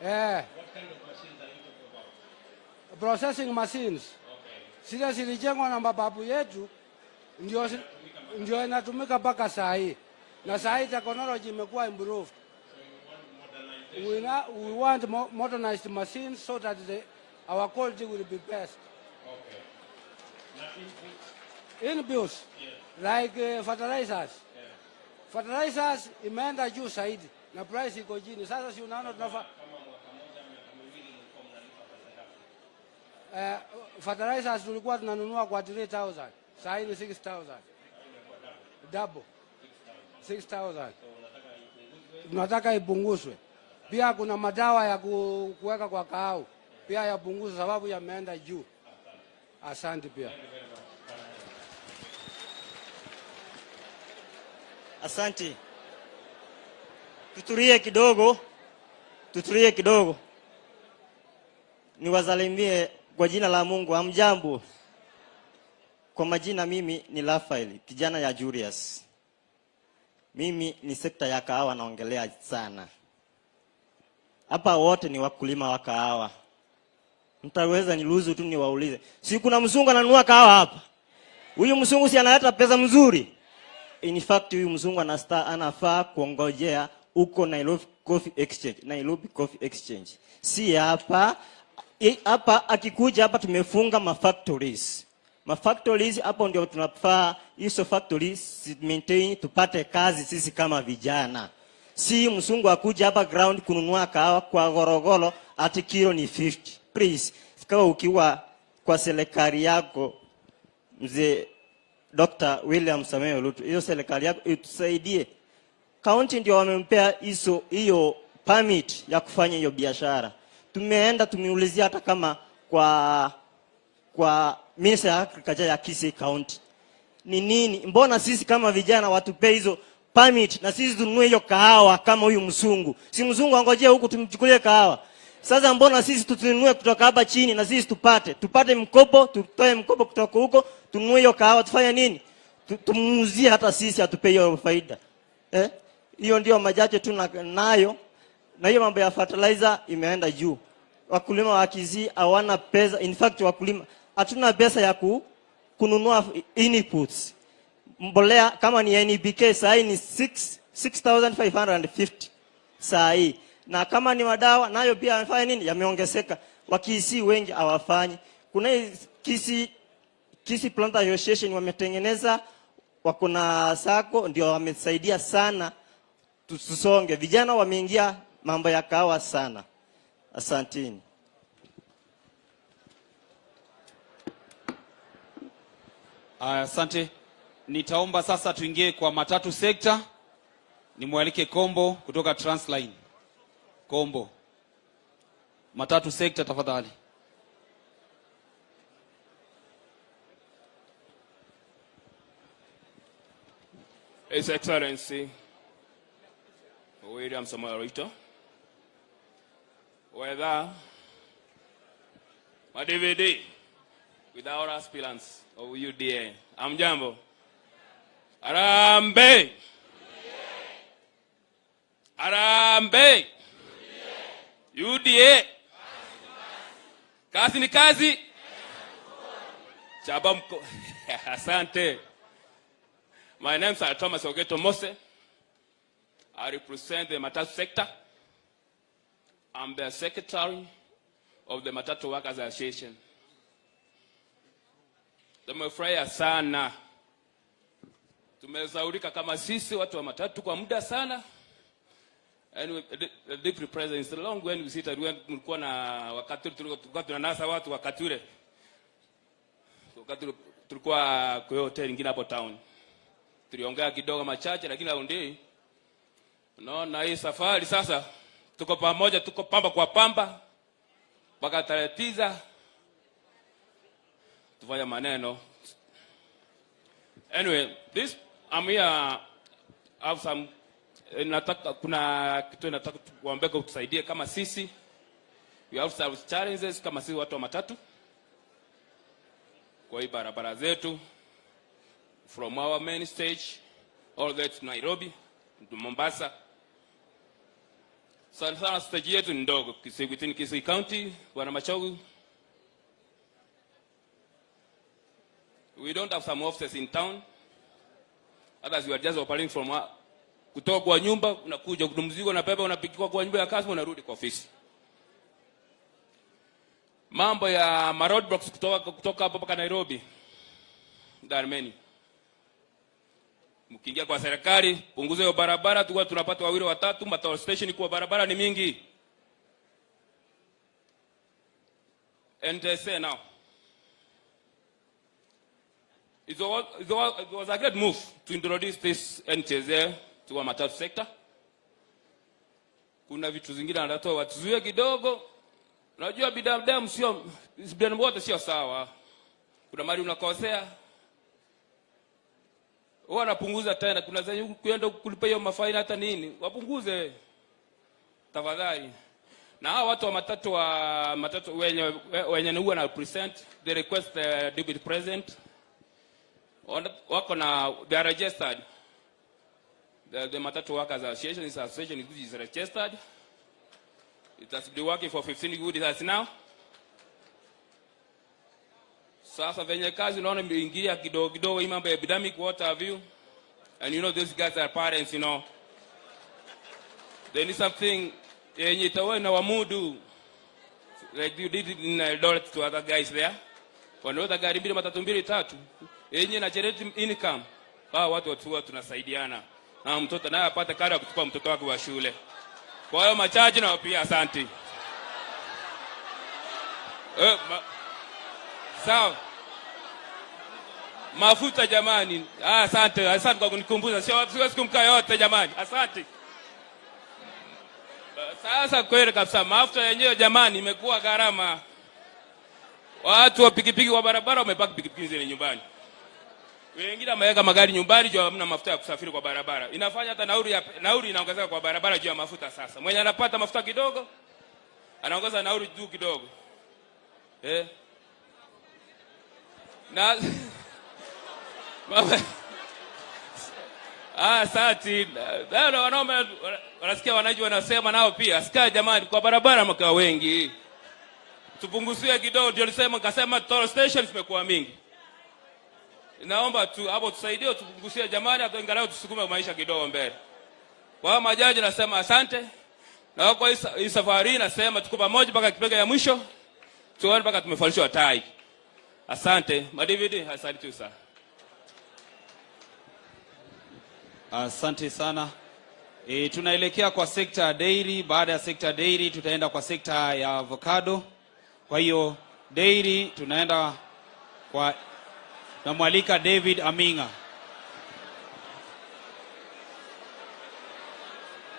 What kind of machines are you talking about? Processing machines. Sisi zilijengwa na mababu yetu ndio inatumika mpaka saa hii. Na saa hii technology imekuwa improved. We want modernized machines so that our quality will be best. Okay. Inputs, like fertilizers. Fertilizers imeenda juu zaidi na price iko chini. Sasa si unaona tunafa fertilizers tulikuwa tunanunua kwa 3,000. Sasa hivi 6,000. Double. 6,000. Tunataka ipunguzwe. Pia kuna madawa ya kuweka kwa kahawa. Pia yapunguzwe sababu yameenda juu. Asante pia. Asante. Tutulie kidogo. Niwasalimie kwa jina la Mungu. Hamjambo. Kwa majina mimi ni Rafael, kijana ya Julius. Mimi ni sekta ya kahawa naongelea sana. Hapa wote ni wakulima wa kahawa. Mtaweza niruhusu tu niwaulize. Si kuna mzungu ananunua kahawa hapa? Huyu mzungu si analeta pesa mzuri? In fact huyu mzungu anafaa kuongojea uko Nairobi Coffee Exchange. Si hapa akikuja hapa tumefunga mafactories. Mafactories hapo ndio tunafaa hizo factories maintain tupate kazi sisi kama vijana. Si mzungu akuja hapa ground kununua kahawa kwa gorogoro ati kilo ni 50. Please, kama ukiwa kwa serikali yako mzee Dr. William Samuel Ruto, hiyo serikali yako itusaidie. County ndio wamempea hiyo permit ya kufanya hiyo biashara. Tumeenda tumeulizia hata kama kwa Minister ya Agriculture ya KISII County. Ni nini? Mbona sisi kama vijana watupe hizo permit na sisi tununue hiyo kahawa kama huyu mzungu? Si mzungu angojea huku tumchukulie kahawa. Sasa mbona sisi tutununue kutoka hapa chini na sisi tupate mkopo, tutoe mkopo kutoka huko, tununue hiyo kahawa tufanye nini? Tumuuzie hata sisi atupe hiyo faida. Hiyo ndio majaje tu nayo. Na hiyo mambo ya fertilizer imeenda juu. wakulima wa KISII hawana pesa. In fact, wakulima hatuna pesa ya kununua inputs. Mbolea kama ni NPK saa hii ni 6,550 saa hii. Na kama ni madawa nayo pia wanafanya nini? Yameongezeka. Wa KISII wengi hawafanyi. Kuna KISII Plant Association wametengeneza, wako na sako, ndio wamesaidia sana tusonge. Vijana wameingia mambo ya kahawa sana. Asanteni. Asante. Nitaomba sasa tuingie kwa matatu sekta. Nimwalike Kombo kutoka Transline. Kombo. Matatu sekta tafadhali. His Excellency William Samoei Ruto, whether my DVD with our aspirants of UDA. Amjambo. Arambe. Arambe. UDA. Kazi ni kazi. Chaba mko. Asante. My name is Thomas Ogeto Mose. I represent the Matatu sector. I'm the secretary of the Matatu Workers Association. Tumefurahia sana. Tumezaurika kama sisi watu wa matatu kwa muda sana. And the deep presence long when we sit when tulikuwa na wakati tulikuwa tunanasa watu wakati ule. Wakati tulikuwa kwa hotel nyingine hapo town. Tuliongea kidogo machache lakini laundi unaona hii safari sasa tuko pamoja, tuko pamba kwa pamba mpaka taratiza tufanya maneno. Anyway, this I'm here have some nataka kuna kitu nataka kuambia kutusaidia kama sisi. We have some challenges kama sisi watu wa matatu kwa hii barabara zetu from our main stage all the way to Nairobi to Mombasa. Sana stage yetu ni ndogo within KISII County wana Machogu. We don't have some offices in town. Others we are just operating from kutoka kwa nyumba unakuja kudumzigo na pepe unapikiwa kwa nyumba ya kazi unarudi kwa ofisi. Mambo ya roadblocks kutoka hapo mpaka Nairobi. There are many. Mkiingia kwa serikali punguza hiyo barabara tukua tunapata wawili watatu matao station kwa barabara ni mingi. And they say now it was a great move to introduce this NTSA to our matatu sector. Kuna vitu zingine wanatoa watuzuie kidogo. Unajua bidadamu sio bidadamu wote sio sawa. Kuna mali unakosea wanapunguza tena, kuna zenye kuenda kulipa hiyo mafaini hata nini wapunguze tafadhali. Na hao watu wa matatu wenye huwa na present they request the deputy president wako na they are registered. The Matatu Workers Association is association which is registered. It has been working for 15 good years now. Sasa venye kazi unaona imeingia kidogo kidogo hii mambo ya epidemic what have you. And you know these guys are parents, you know. They need something yenye itawe na wamudu. Like you did in Eldoret to other guys there. Wanaoda gari mbili matatu mbili tatu. Yenye na generate income. Watu tunasaidiana. Na mtoto naye apate karo ya kuchukua mtoto wake wa shule. Kwa hiyo machaji na pia asante. Sawa. Mafuta jamani. Asante kwa kunikumbusha. Siwezi kumkaa yote jamani. Asante. Sasa kweli kabisa mafuta yenyewe jamani imekuwa gharama. Watu wa pikipiki wa barabara wamepaki pikipiki zile nyumbani. Wengine wameweka magari nyumbani juu hamna mafuta ya kusafiri kwa barabara. Inafanya hata nauli inaongezeka kwa barabara juu ya mafuta sasa. Mwenye anapata mafuta kidogo anaongeza nauli juu kidogo. Na sati ndio wanaume wanasikia wananchi wanasema nao pia asikaa jamani kwa barabara mkaa wengi. tupunguzie kidogo. Ndio nikasema toll stations zimekuwa mingi. Naomba tu hapo tusaidie, tupunguzie jamani, angalau tusukume maisha kidogo mbele. Kwa majaji nasema asante. Na kwa hii safari nasema tuko pamoja mpaka kipenge ya mwisho. Tuone mpaka tumefalishwa tai. Asante. Madividi, asante tu sana. Asante sana. Tunaelekea kwa sekta ya dairy. Baada ya sekta ya dairy tutaenda kwa sekta ya avocado. Kwa hiyo dairy tunaenda kwa namwalika David Aminga.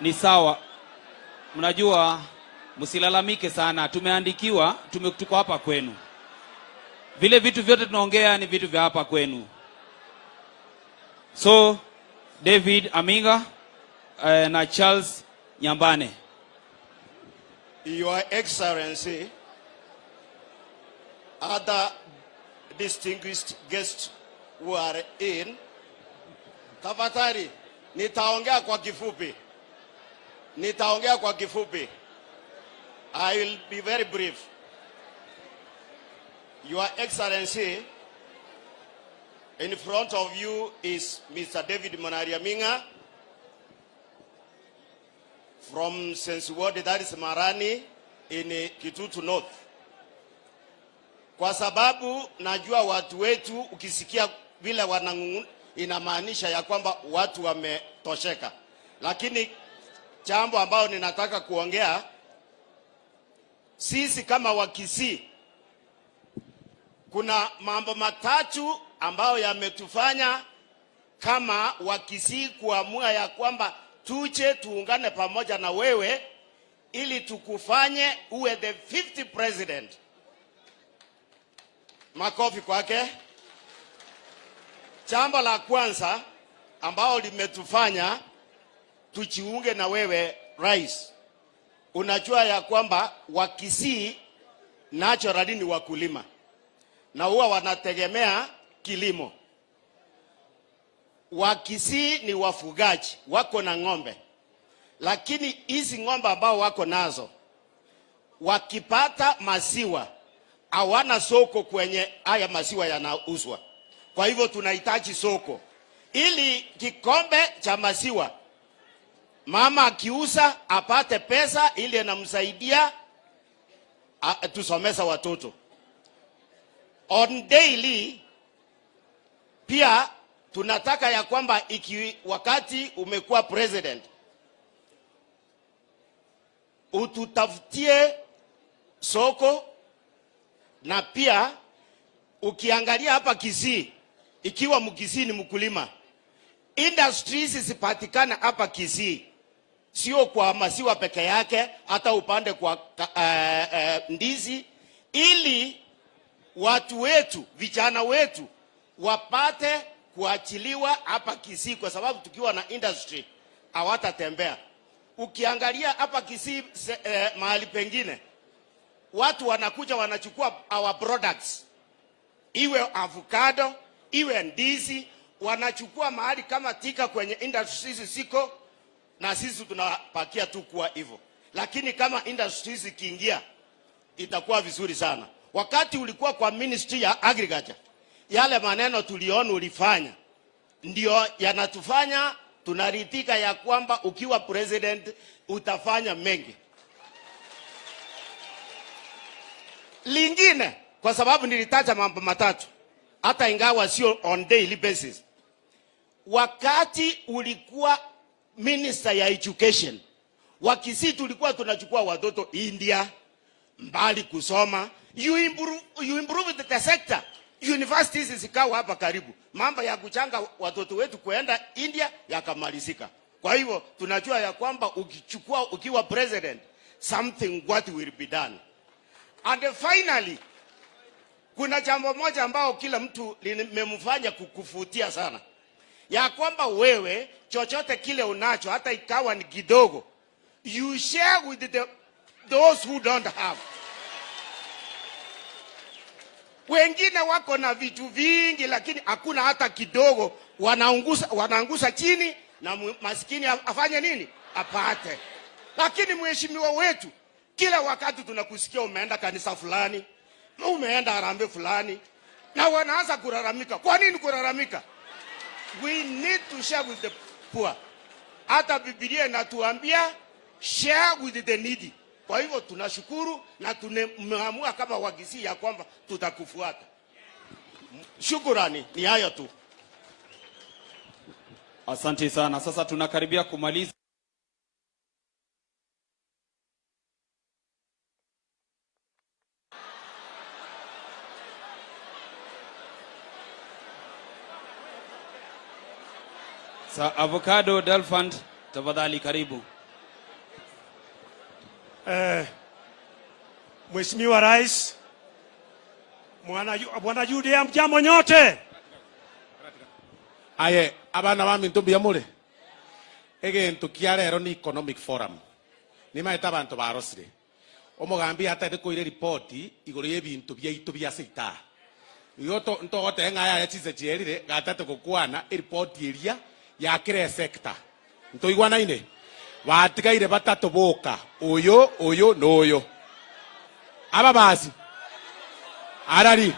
Ni sawa. Mnajua msilalamike sana. Tumeandikiwa, tuko hapa kwenu. Vile vitu vyote tunaongea ni vitu vya hapa kwenu. So David Aminga na Charles Nyambane. Your Excellency, other distinguished guests who are in, tafadhali nitaongea kwa kifupi. I will be very brief. Your Excellency, in front of you is Mr. David Monariaminga from Sensiwodi, that is Marani, in Kitutu North. Kwa sababu najua watu wetu ukisikia vile wanangungu inamaanisha ya kwamba watu wametosheka. Lakini jambo ambao ninataka kuongea, sisi kama wakisii kuna mambo matatu ambao yametufanya kama wakisii kuamua ya kwamba tuje tuungane pamoja na wewe ili tukufanye uwe the 50th president. Makofi kwake. Jambo la kwanza ambao limetufanya tujiunge na wewe rais. Unajua ya kwamba wakisii naturally ni wakulima na huwa wanategemea kilimo. Wakisii ni wafugaji, wako na ng'ombe. Lakini hizi ng'ombe ambao wako nazo, wakipata maziwa, hawana soko kwenye haya maziwa yanauzwa. Kwa hivyo tunahitaji soko. Ili kikombe cha maziwa mama akiuza apate pesa ili anamsaidia tusomesha watoto. On daily pia tunataka ya kwamba wakati umekuwa president ututafutie soko, na pia ukiangalia hapa KISII, ikiwa mkisii ni mkulima, industries zipatikana hapa KISII, sio kwa maziwa peke yake, hata upande kwa ndizi, ili watu wetu, vijana wetu wapate kuachiliwa hapa KISII, kwa sababu tukiwa na industry hawatatembea. Ukiangalia hapa KISII mahali pengine watu wanakuja wanachukua our products, iwe avocado, iwe ndizi, wanachukua mahali kama Tika kwenye industries siko, na sisi tunapakia tu kwa hivyo. Lakini kama industries ikiingia itakuwa vizuri sana. Wakati ulikuwa kwa Ministry ya Agriculture, yale maneno tuliona ulifanya ndio yanatufanya tunaritika ya kwamba ukiwa president utafanya mengi. Lingine, kwa sababu nilitaja mambo matatu, hata ingawa sio on daily basis. Wakati ulikuwa minister ya education, wakisii tulikuwa tunachukua watoto India mbali kusoma. You improve the sector. Universities zikawa hapa karibu. Mambo ya kuchanga watoto wetu kuenda India yakamalizika. Kwa hivyo tunajua ya kwamba ukiwa president, something what will be done. And finally, kuna jambo moja ambao kila mtu limemfanya kukufutia sana, ya kwamba wewe chochote kile unacho, hata ikawa ni kidogo, you share with those who don't have. Wengine wako na vitu vingi lakini hakuna hata kidogo, wanaangusa chini na maskini afanye nini? Apate. Lakini mheshimiwa wetu, Kila wakati tunakusikia umeenda kanisa fulani, umeenda harambee fulani, na wanaanza kulalamika. Kwa nini kulalamika? We need to share with the poor. Hata Biblia inatuambia share with the needy. Kwa hivyo tunashukuru na tumeamua kama wakisii ya kwamba tutakufuata. Shukrani, ni hayo tu. Asante sana. Sasa tunakaribia kumaliza. Avocado Delfand, tafadhali karibu. Mheshimiwa Rais, Bwana Jude, mjambo nyote. Aye, abana ba mintu bia mure. Egentu kia rero ni economic forum. Ni maeta abantu barosire. Omugambi ata ko ile report iguru y'ebintu bia itu bia seita. Yoto ntogote ngaya yachize jerire gatate gukwana report iria ya kire sector. Ntoigwana ine. Watigaire batatu boka. Oyo noyo. Aba basi. Arari.